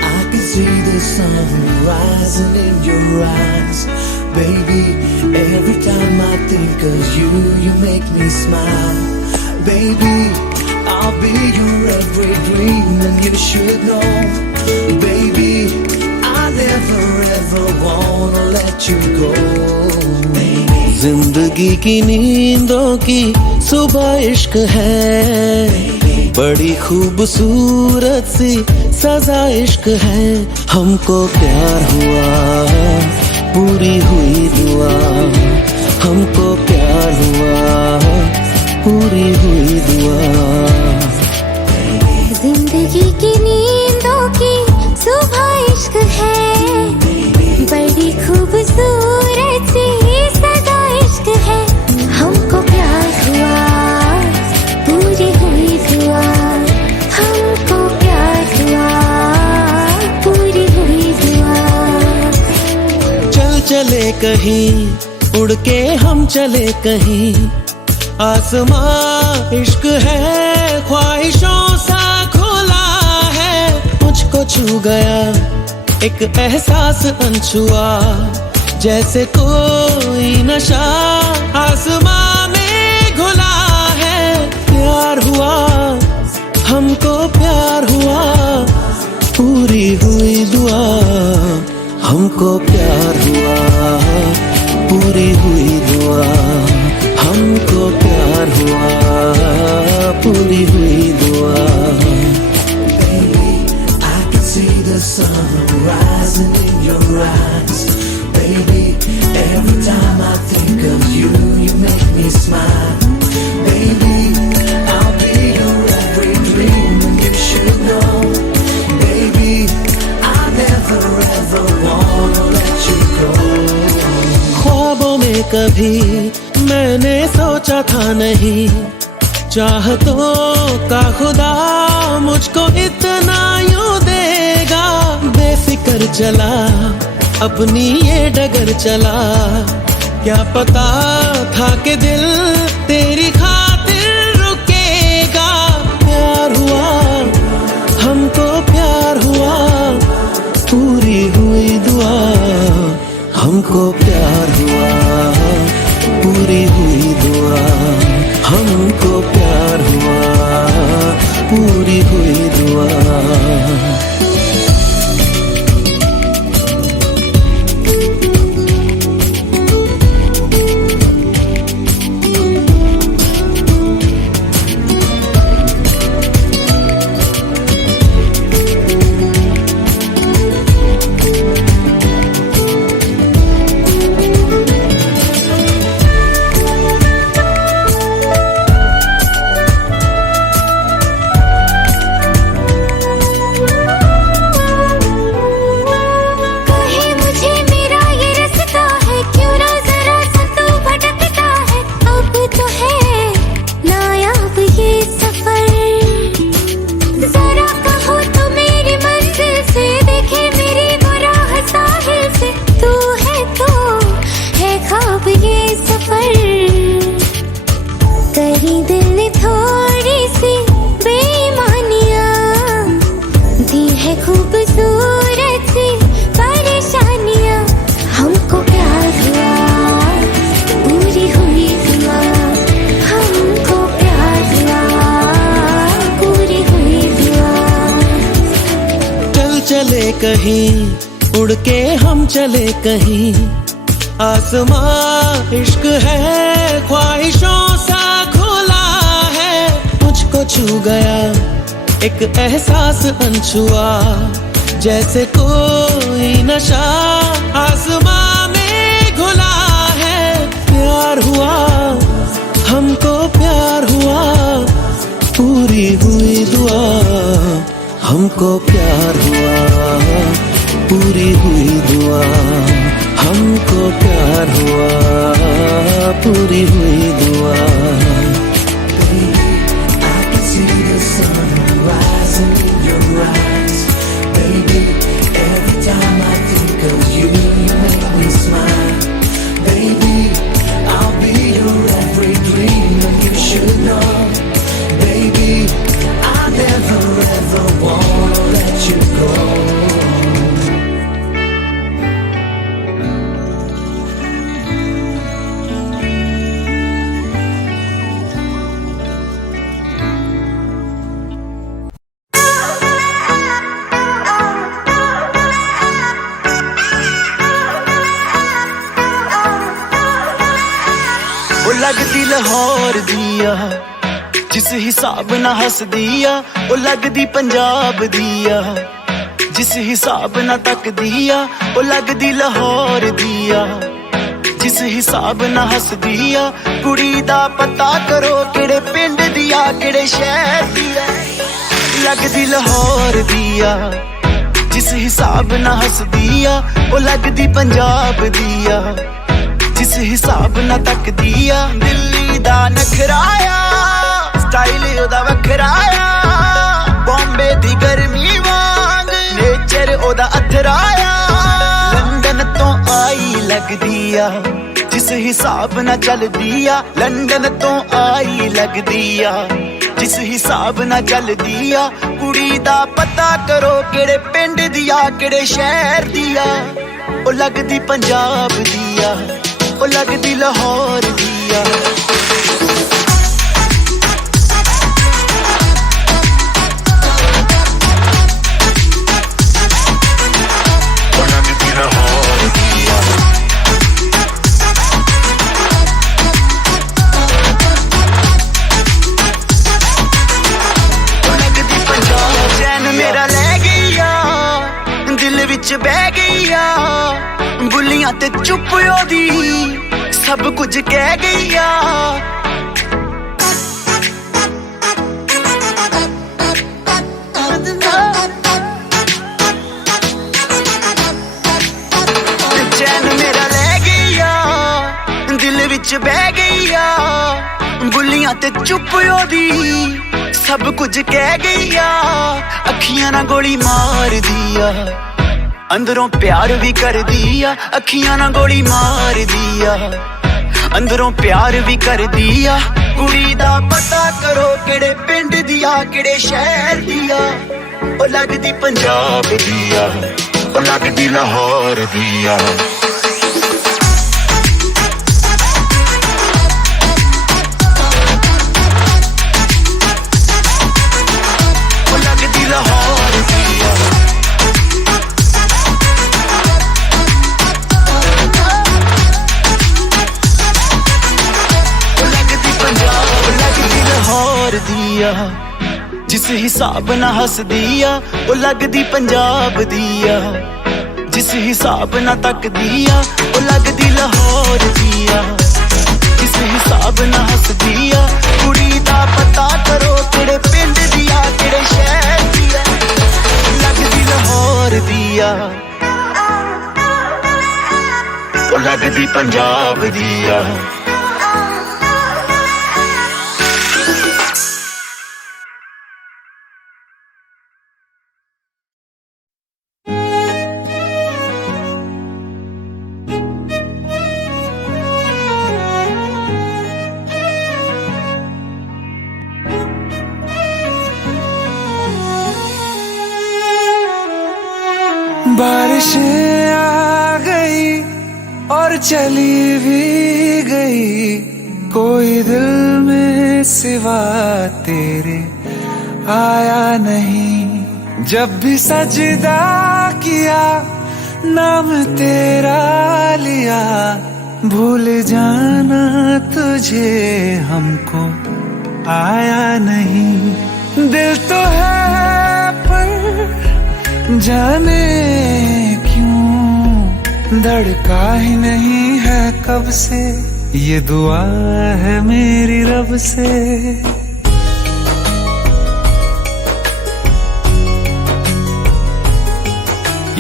I can see the sun rising in your eyes. Baby, every time I think of you, you make me smile. Baby, I'll be your every dream and you should know. Baby, I never ever wanna let you go. जिंदगी की नींदों की सुबह इश्क है, बड़ी खूबसूरत सी सजा इश्क है. हमको प्यार हुआ, पूरी हुई दुआ. हमको प्यार हुआ, पूरी हुई दुआ. जिंदगी की नींदों की सुबह इश्क है, बड़ी खूबसूरत सी सदा इश्क है. हमको प्यार हुआ, पूरी हुई दुआ. हमको प्यार हुआ, पूरी हुई दुआ. चल चले कहीं, उड़ के हम चले कहीं. आसमां इश्क है, ख्वाहिशों सा खुला है. मुझको छू गया एक एहसास अनछुआ, जैसे कोई नशा आसमां में घुला है. प्यार हुआ, हमको प्यार हुआ, पूरी हुई दुआ. हमको प्यार हुआ, पूरी हुई दुआ. हमको प्यार हुआ, पूरी हुई दुआ. Baby, I can see the sun rising in your eyes. Baby, every time I think of you, you make me smile. Baby, I'll be your every dream and you should know. Baby, I never ever wanna let you go. ख्वाबों में कभी मैंने सोचा था नहीं, चाहतों का खुदा मुझको इतना यूं देगा. बेफिक्र चला, अपनी ये डगर चला. क्या पता था कि दिल तेरी खातिर रुकेगा. प्यार हुआ, हमको प्यार हुआ, पूरी हुई दुआ. हमको प्यार हुआ, पूरी हुई दुआ. हमको प्यार हुआ, पूरी हुई दुआ. चले कहीं, उड़ के हम चले कहीं. आसमां इश्क है, ख्वाहिशों सा खुला है. मुझको छू गया एक एहसास अनछुआ, जैसे कोई नशा आसमां में घुला है. प्यार हुआ, हमको प्यार हुआ, पूरी हुई दुआ. हमको प्यार हुआ, पूरी हुई दुआ. हमको प्यार हुआ, पूरी हुई दुआ. Baby, I can see the sun rising in your eyes. Baby, every time I think of you, you make me smile. Baby, I'll be your every dream and you should know. Baby, I never ever wanna let you Lahore दिया जिस हिसाब ना हसदी आ ओ लगदी पंजाब दिया जिस हिसाब ना तकदी आ ओ लगदी लाहौर दिया जिस हिसाब ना हसदी आ कुड़ी दा पता करो किहड़े पिंड दिया किहड़े शहर दिया लगदी लाहौर दिया जिस हिसाब ना हसदी आ ओ लगदी पंजाब दिया जिस हिसाब ना तकदी आ दिल्ली दा नखराया स्टाइल ओदा वखराया बॉम्बे दी गर्मी वांग नेचर ओदा अथराया लंदन तो आई लगदी आ जिस हिसाब ना चलदी आ लंदन तो आई लगदी आ जिस हिसाब ना चलदी आ कुड़ी दा पता करो किहड़े पिंड दिया किहड़े शहर दिया ओ लगदी पंजाब दिया ओ लगदी लाहौर दिया बह गई आ बुलियां ते चुप ओदी सब कुछ कह गई आ चैन मेरा ले गई आ दिल विच बह गई आ बुलियां ते चुप ओदी सब कुछ कह गई आ अखियां ना गोली मार दिया अंदरों प्यार भी कर दिया अखियां ना गोली मार दिया अंदरों प्यार भी कर दिया कुड़ी दा पता करो किहड़े पिंड दिया किहड़े शहर दिया ओ लगदी पंजाब दिया ओ लगदी लाहौर दिया ओ लगदी लाहौर दिया दिया जिस हिसाब ना हसदी आ ओ लगदी पंजाब दिया जिस हिसाब ना तकदी आ ओ लगदी लाहौर दिया जिस हिसाब ना हसदी आ कुड़ी दा पता करो किहड़े पिंड दिया किहड़े शहर दिया लगदी लाहौर दिया ओ लगदी पंजाब दिया बारिशें आ गई और चली भी गई कोई दिल में सिवा तेरे आया नहीं जब भी सजदा किया नाम तेरा लिया भूल जाना तुझे हमको आया नहीं दिल तो है पर जाने क्यों धड़का ही नहीं है कब से ये दुआ है मेरी रब से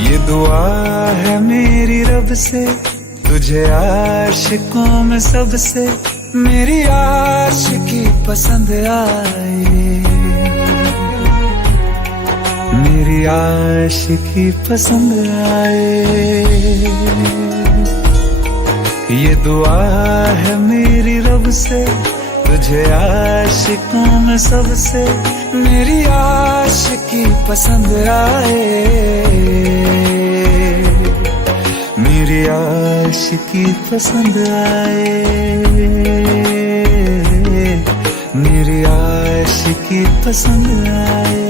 ये दुआ है मेरी रब से तुझे आशिकों में सबसे मेरी आशिकी पसंद आए मेरी आशिकी पसंद आए ये दुआ है मेरी रब से तुझे आशिकों में सबसे मेरी आशिकी पसंद आए मेरी आशिकी पसंद आए मेरी आशिकी पसंद आए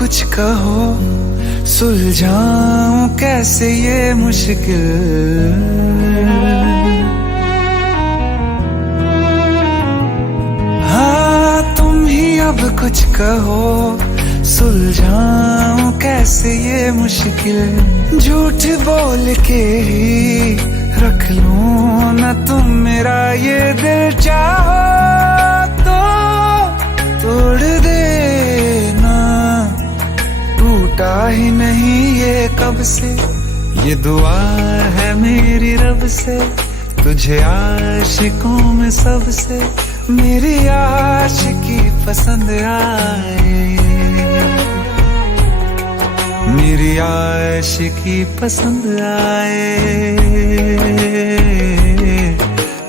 कुछ कहो, सुलझाऊं कैसे ये मुश्किल। हाँ तुम ही अब कुछ कहो, सुलझाऊं कैसे ये मुश्किल। झूठ बोल के ही रख लूं न तुम मेरा ये दिल, चाहो तो तोड़ देना। टूटा ही नहीं ये कब से, ये दुआ है मेरी रब से। तुझे आशिकों में सबसे मेरी आशिकी पसंद आए, मेरी आशिकी पसंद आए,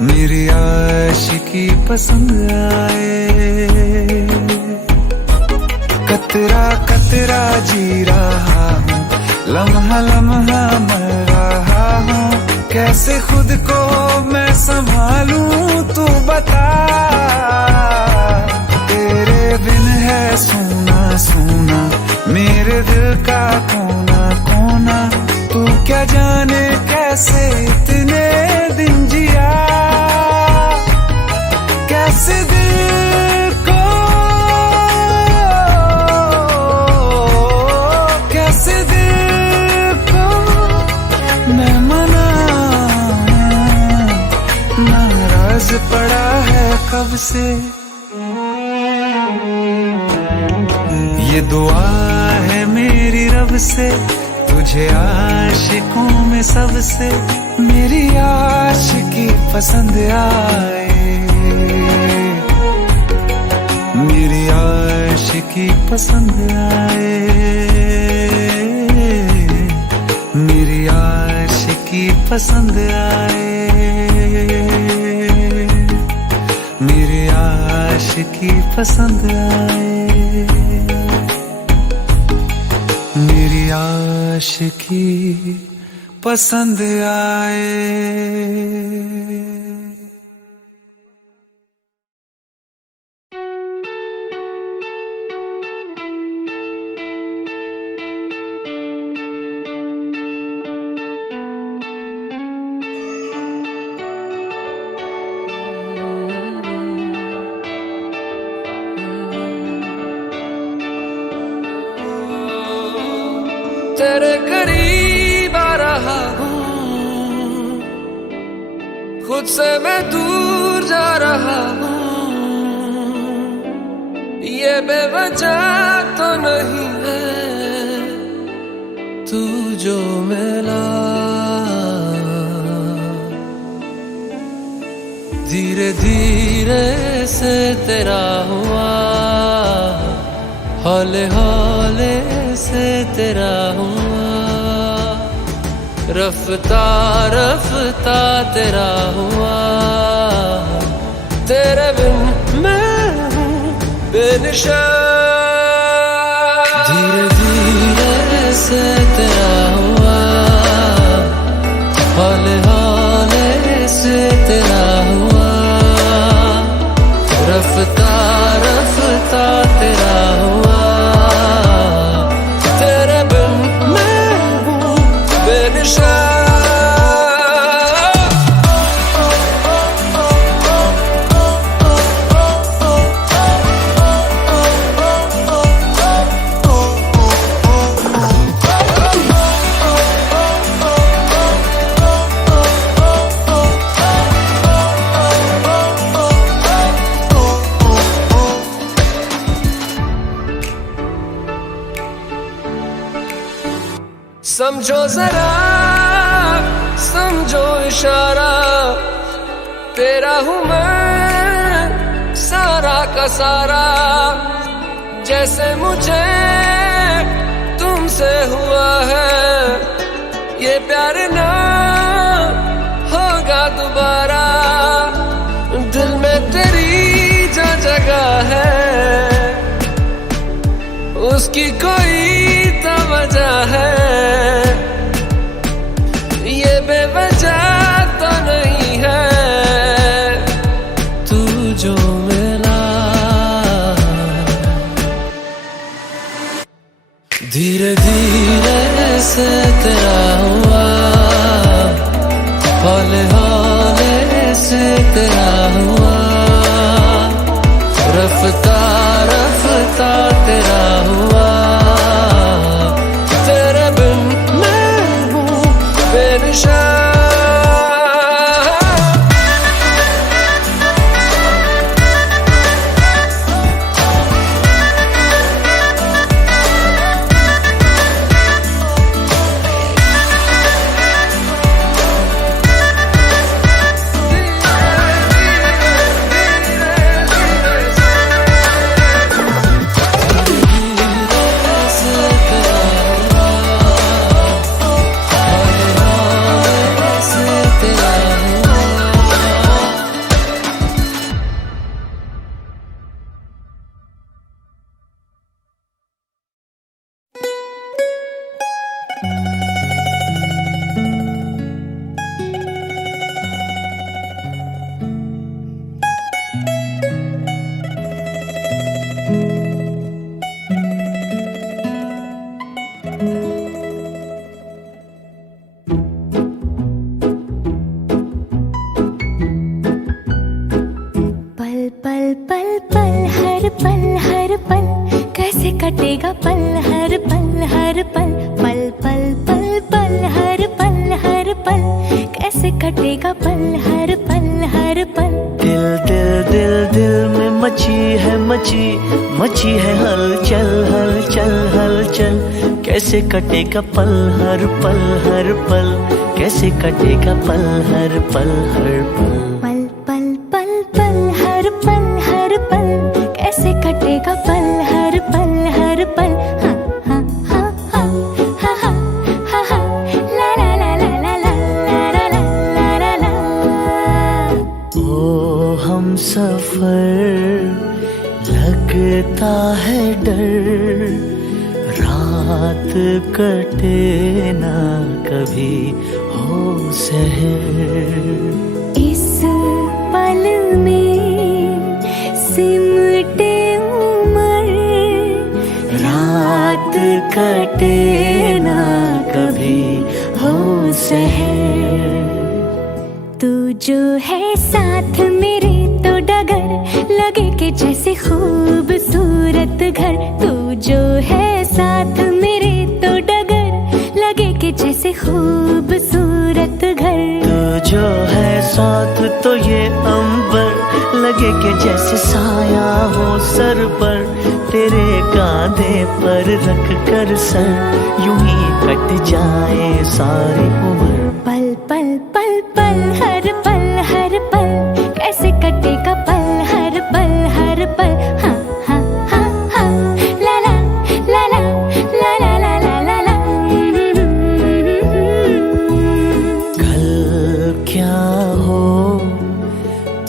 मेरी आशिकी पसंद आए। कतरा कतरा जी रहा हूँ, लम्हा लम्हा मर रहा हूँ। कैसे खुद को मैं संभालूं तू बता। तेरे बिन है सुना सुना मेरे दिल का कोना कोना। तू क्या जाने कैसे इतने दिन जिया, कैसे दिल को, कैसे दिल को मैं मनाऊं। नाराज पड़ा है कब से, ये दुआ है मेरी रब से। तुझे आशिकों में सबसे मेरी आशिकी पसंद आए, मेरी आशिकी पसंद आए, मेरी आशिकी पसंद आए, मेरी आशिकी पसंद आए, मेरी आशिकी पसंद आए। तेरे करीब आ रहा हूँ, खुद से मैं दूर जा रहा हूँ। ये बेवजह तो नहीं है तू जो मिला, धीरे धीरे से तेरा हुआ, हौले हौले से तेरा हुआ, रफ्ता रफ्ता तेरा हुआ। तेरे बिन मैं हूँ बेनिशा, धीरे धीरे से तेरा हुआ, हौले हौले से तेरा हुआ, रफ्ता रफ्ता तेरा हुआ। समझो जरा समझो इशारा, तेरा हूँ मैं सारा का सारा। जैसे मुझे तुमसे हुआ है ये प्यार ना होगा दोबारा। दिल में तेरी जो जगह है उसकी कोई तो वजह है, ये बेवजह तो नहीं है तू जो मिला। पल हर पल हर पल कैसे कटेगा पल हर पल हर पल पल पल पल पल हर पल कैसे कटेगा पल हर पल हर पल। दिल दिल दिल दिल में मची है हलचल हलचल हलचल कैसे कटेगा पल हर पल कैसे कटेगा पल हर पल पल पल पल पल हर पल कैसे कटेगा पल हर पल हाँ हाँ हाँ हाँ हाँ हाँ हाँ हाँ ला ला ला ला ला ला ला ला ला ला। ओ हम सफर लगता है डर रात कटे ना कभी हो सहर इस पल में सिमटे उम्र रात कटे ना कभी हो सहर। तू जो है साथ मेरे तो डगर लगे कि जैसे खूबसूरत घर। तू जो है साथ मेरे तो डगर लगे कि जैसे खूबसूरत घर। तू जो है साथ तो ये अंबर लगे कि जैसे साया हो सर पर। तेरे कांधे पर रख कर सर यूं ही कट जाए सारी उम्र। पल पल पल पल हर पल कैसे कटेगा पल हर पल हाँ हाँ हाँ हाँ ला ला ला ला ला ला ला ला ला ला। कल क्या हो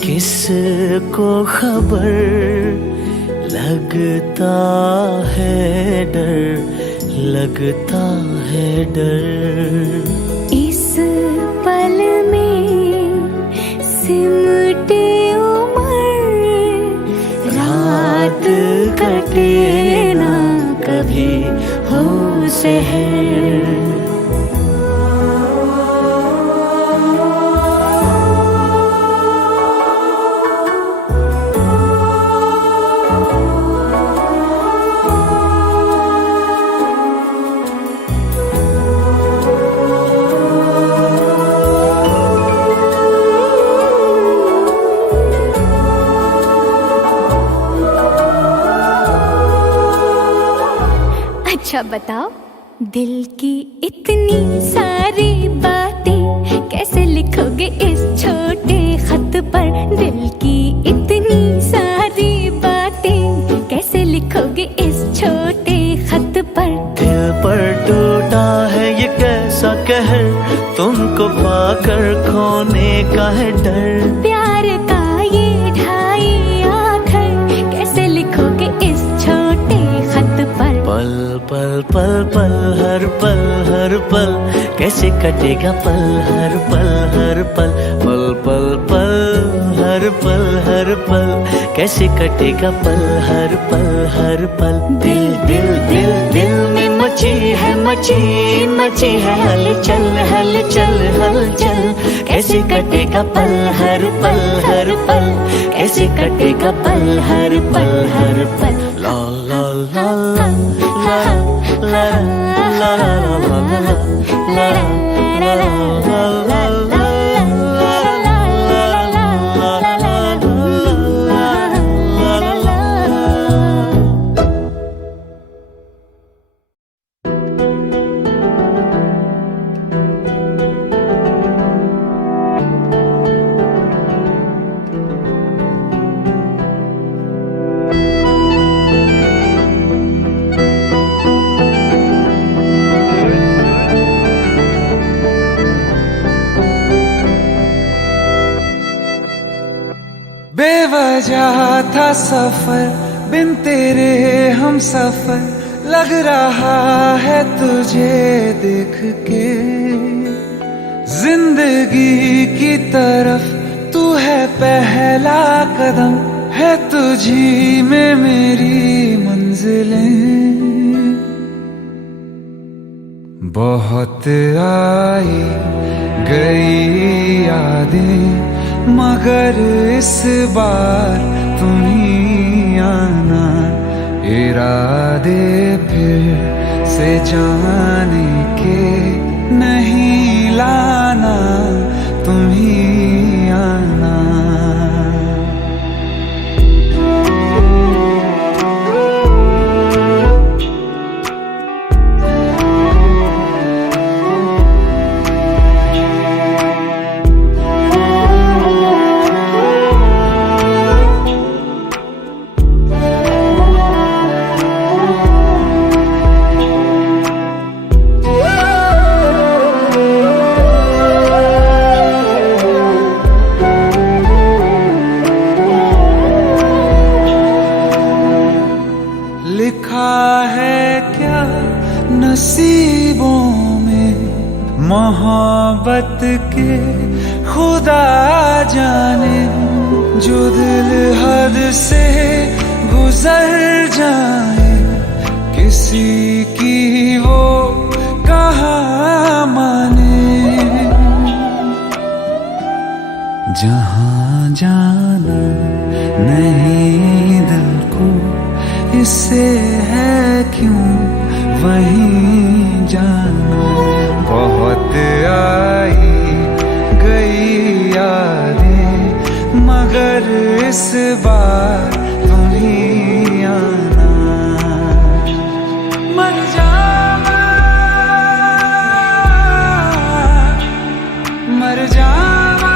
किसको खबर लगता है डर इस पल में सिमटे उम्र रात कटे ना कभी हो सहर। अच्छा बताओ दिल की इतनी सारी बातें कैसे लिखोगे इस छोटे खत पर। दिल की इतनी सारी बातें कैसे लिखोगे इस छोटे खत पर। दिल पर टूटा है ये कैसा कहर तुमको पाकर खोने का है डर। प्यार का ये ढाई आखर कैसे लिखोगे इस छोटे खत पर। पल पल पल हर पल कैसे कटेगा पल हर पल पल पल पल हर पल कैसे कटेगा पल हर पल। दिल दिल दिल दिल में मची है हलचल हलचल हलचल कैसे कटेगा पल हर पल कैसे कटेगा पल हर पल। ला ला ला ला ला ला ला ला ला बेवजह था सफर बिन तेरे हम सफर लग रहा है तुझे देख के। जिंदगी की तरफ तू है पहला कदम है तुझी में मेरी मंजिलें। बहुत आई गई यादें मगर इस बार तुम ही आना, इरादे फिर से जाने के नहीं लाना, तुम ही आना। लिखा है क्या नसीबों में मोहब्बत के खुदा जाने, जो दिल हद से गुजर जाए, किसी की वो कहाँ माने। जहाँ जाना नहीं दिल को, इससे है क्यों वहीं जाना। बहुत आई गई यादें, मगर इस बार तुम ही आना। मर जावा, मर जावा,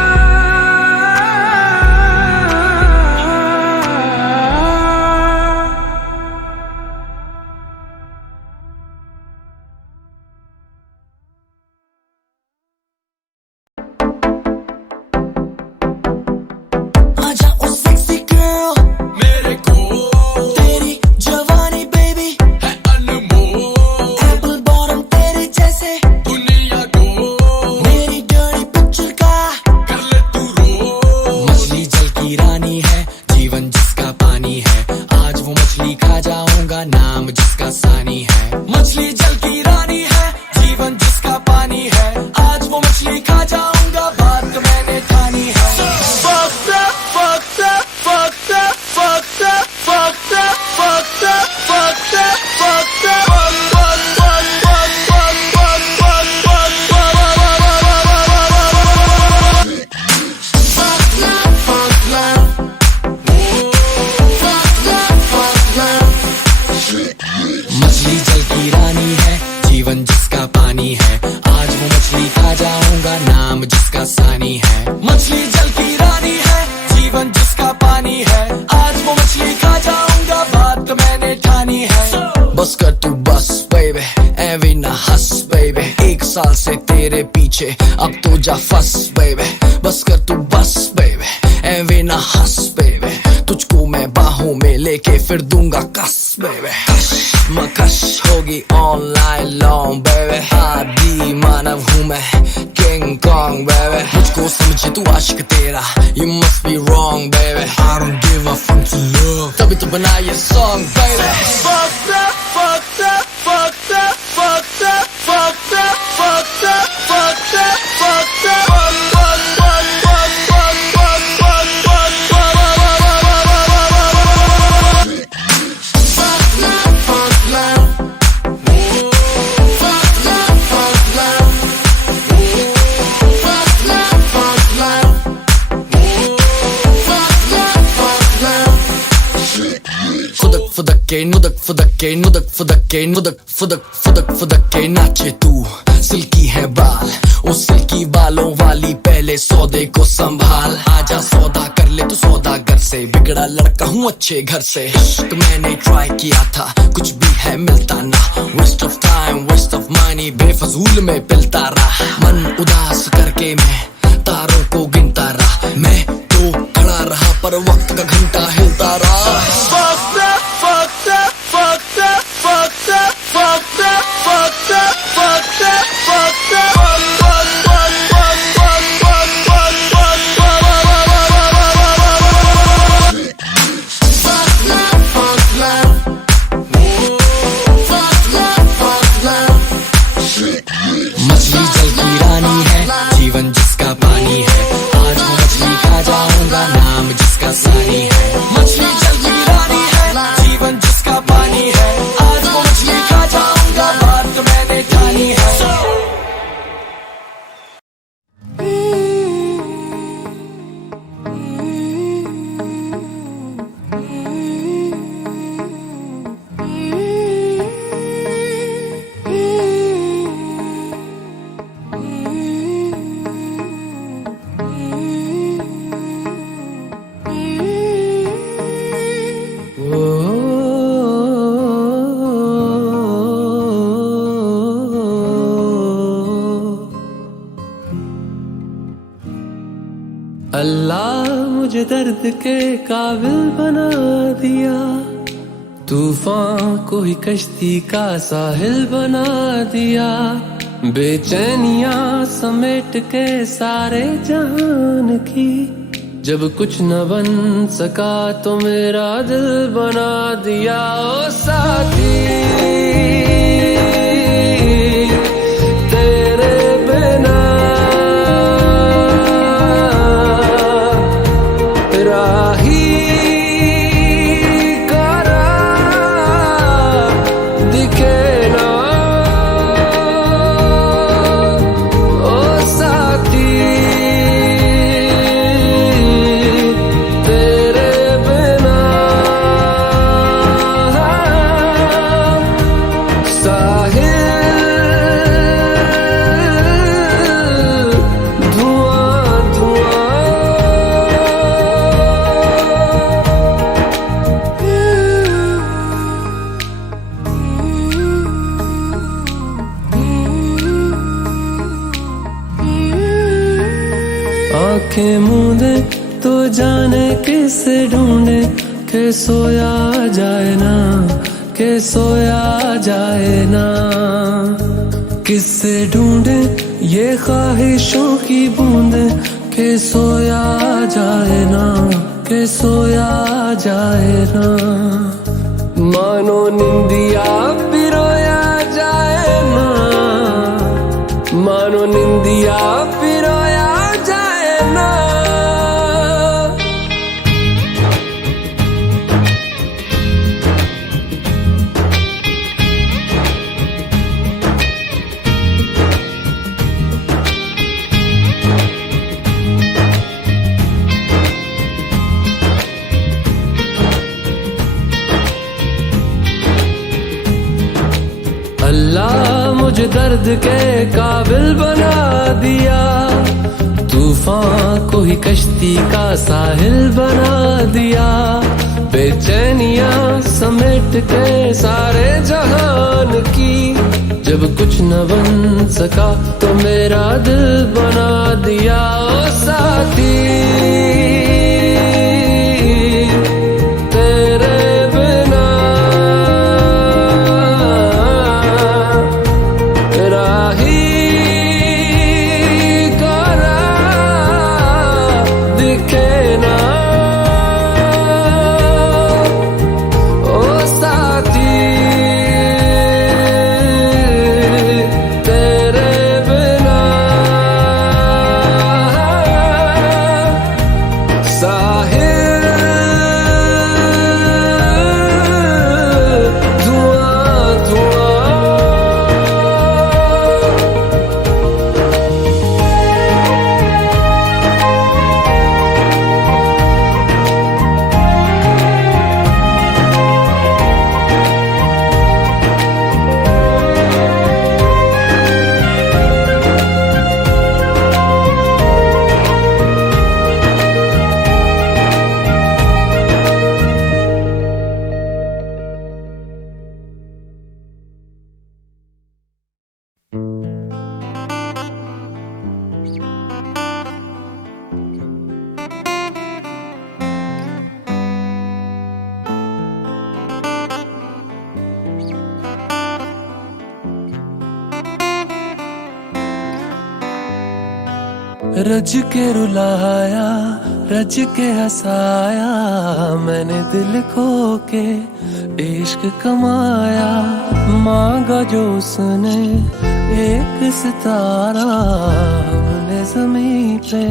अब तो जा फस बेबे, बस कर तू बस बेबे, एवे ना हंस बेबे, तुझको मैं बाहों में लेके फिर दूंगा कस बेबे। मकश होगी ऑनलाइन लॉन्ग बेबे, आदि मानव हूँ मैं किंग कॉन्ग बेबे। मुझको समझे तू आशिक तेरा, you must be wrong baby, I don't give a fuck to love, तभी तो बना ये song baby। Fucked up, fucked up, fucked up, fucked up, fucked up, fucked up, fucked up, fucked up, फुदक के नाचे तू, सिल्की है बाल, उस सिल्की बालों वाली पहले सौदे को संभाल। आजा सौदा कर ले तू सौदागर से, बिगड़ा लड़का हूँ अच्छे घर से। इश्क मैंने ट्राई किया था, कुछ भी है मिलता ना, waste of time waste of money, बेफजूल में पिलता रहा। मन उदास करके मैं तारों को गिनता रहा, मैं तो खड़ा रहा पर वक्त का घंटा हिलता रहा। मछली जल की रानी है, जीवन जिसका पानी है, आज वो मछली खा जाऊंगा, नाम जिसका सानी है। दर्द के काबिल बना दिया, तूफान को ही कश्ती का साहिल बना दिया, बेचैनियां समेट के सारे जहान की, जब कुछ न बन सका तो मेरा दिल बना दिया। ओ साथी तेरे बिना राही करा दिखे ना, ओ साथी आंखें मूंदे तो जाने किसे ढूंढे, के सोया जाए ना, के सोया जाए ना, किससे ढूंढे ये ख्वाहिशों की बूंदे, के सोया जाए ना, के सोया जाए ना, मानो निंदिया पिरोया जाए ना, मानो निंदिया पिरोया जाए ना। अल्लाह मुझे दर्द के काबिल बना दिया, तूफान को ही कश्ती का साहिल बना दिया, बेचैनियां समेट के सारे जहान की, जब कुछ न बन सका तो मेरा दिल बना दिया। ओ साथी रज के रुलाया, रज के हंसाया, मैंने दिल खो के इश्क कमाया, मांगा जो उसने एक सितारा, हमने ज़मीं पे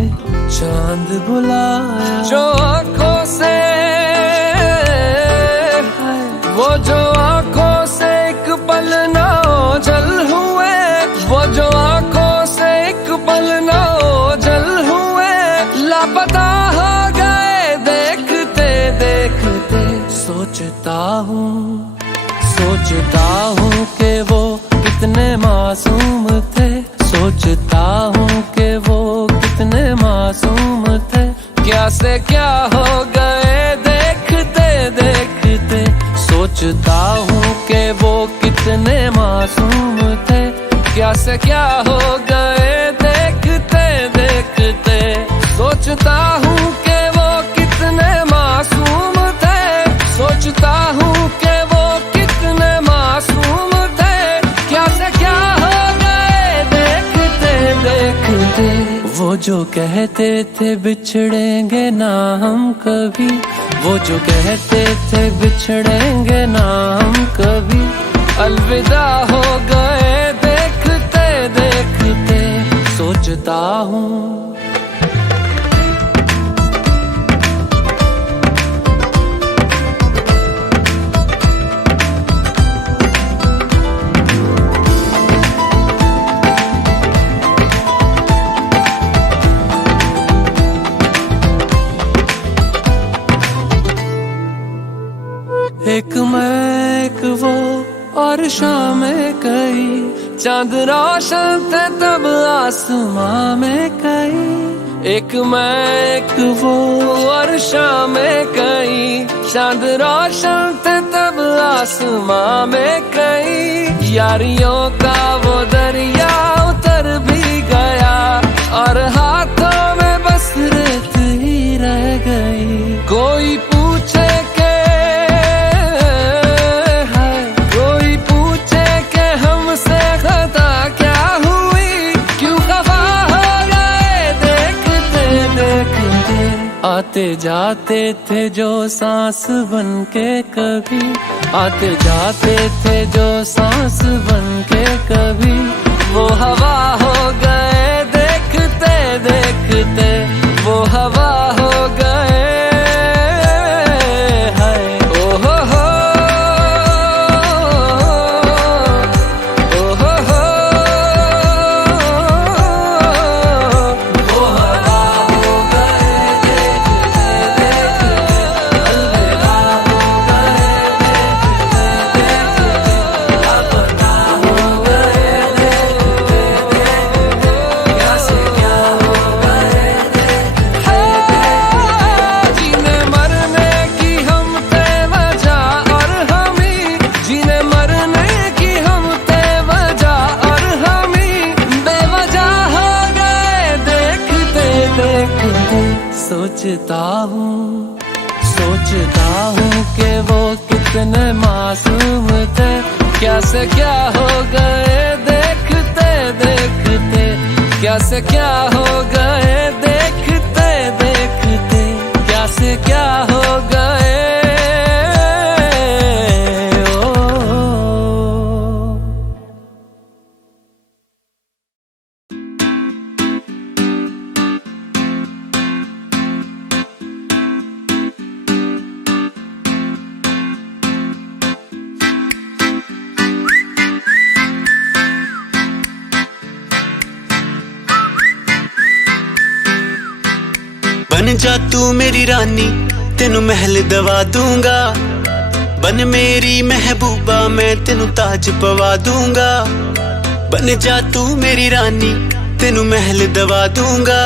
चांद बुलाया, जो आँखों से वो जो आँखों से एक पल ना ओझल हुए, वो जो आँखों से एक पल ना ओझल हुए, लापता हो गए देखते देखते। सोचता हूँ कि वो कितने मासूम थे, सोचता हूँ कि वो कितने मासूम थे, क्या से क्या हो गए देखते देखते। सोचता हूँ कि वो कितने मासूम थे, क्या से क्या हो गए देखते देखते। सोचता हूँ कि वो कितने सोचता हूँ कि वो कितने मासूम थे, क्या से क्या हो गए देखते देखते। वो जो कहते थे बिछड़ेंगे ना हम कभी, वो जो कहते थे बिछड़ेंगे ना हम कभी, अलविदा हो गए देखते देखते। सोचता हूँ एक मैं एक वो और शामें कई, चांद रोशन थे तब आसमां में कई। एक मैं एक वो और शामें कई, चांद रोशन थे तब आसमां में कई। यारियों का वो दरिया उतर भी गया और हाथों में बस रेत ही रह गई। कोई पूछे आते जाते थे जो सांस बन के कभी, आते जाते थे जो सांस बन के कभी, वो हवा हो गए देखते देखते, वो हवा हो गए। सोचता हूँ कि वो कितने मासूम थे, क्या से क्या हो गए देखते देखते, क्या से क्या हो गए देखते देखते, क्या से क्या हो गए। बन जा तू मेरी रानी तेनू महल दवा दूंगा, बन मेरी महबूबा मैं तेनू ताज पवा दूंगा। बन जा तू मेरी रानी तेनू महल दवा दूंगा,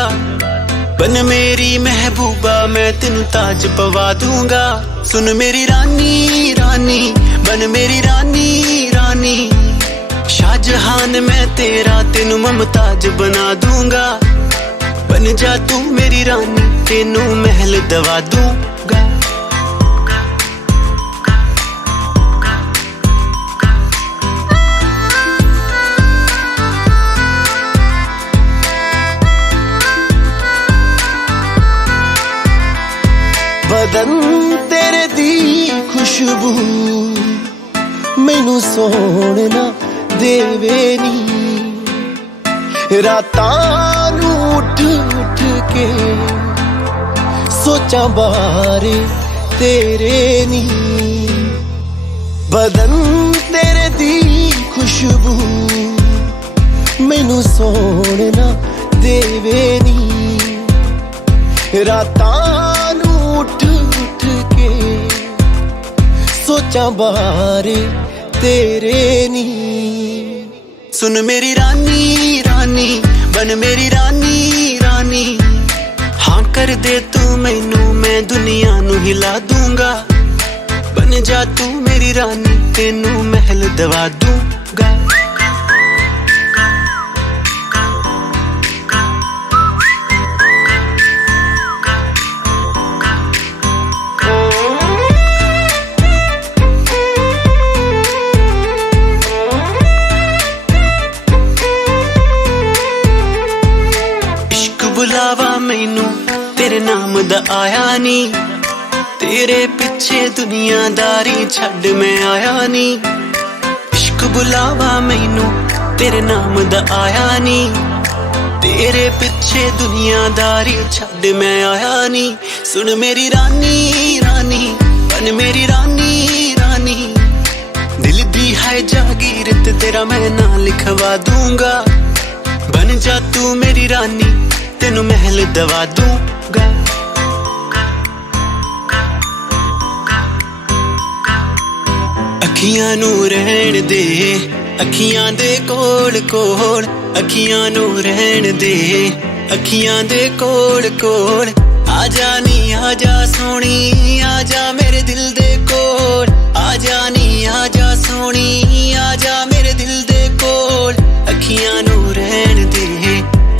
बन मेरी महबूबा मैं तेनू ताज पवा दूंगा। सुन मेरी रानी रानी बन मेरी रानी रानी, शाहजहान मैं तेरा तेनू मुमताज बना दूंगा। बन जा तू मेरी रानी तेनू महल दवा दूंगा। बदन तेरे दी खुशबू मैनू सोहना देवे नी, रातां नू उठ उठ के सोचा बारे तेरे नी। बदन तेरे दी खुशबू मैनू सोहना देवे नी, रातां नू उठ उठ के सोचा बारे तेरे नी। सुन मेरी रानी रानी बन मेरी रानी रानी, हाँ कर दे तू मैनू मैं दुनिया नू हिला दूंगा। बन जा तू मेरी रानी तेनू महल दवा दूंगा। नी तेरे पिछे दुनियादारी छड्ड मैं आया नी इश्क बुलावा मैनू तेरे नाम दा आया नी तेरे पिछे दुनियादारी छड्ड मैं आया नी सुन मेरी रानी रानी बन मेरी रानी रानी दिल दी है जागीर ते तेरा मैं नाम लिखवा दूंगा बन जा तू मेरी रानी तेनू महल दवा दूंगा अखियां नू रहन दे अखियां दे कोल कोल अखियां नू रहन दे अखियां दे कोल कोल आजा नी आजा सोनी आजा मेरे दिल दे कोल आजा नी आजा सोनी आजा मेरे दिल दे कोल अखियां नू रहन दे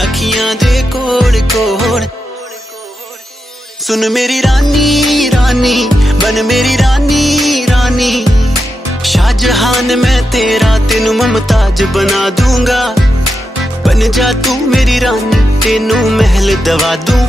अखियां दे कोल कोल सुन मेरी रानी रानी बन मेरी रानी रानी शाहजहान मैं तेरा तेनू मुमताज बना दूंगा बन जा तू मेरी रानी तेनू महल दवा दूं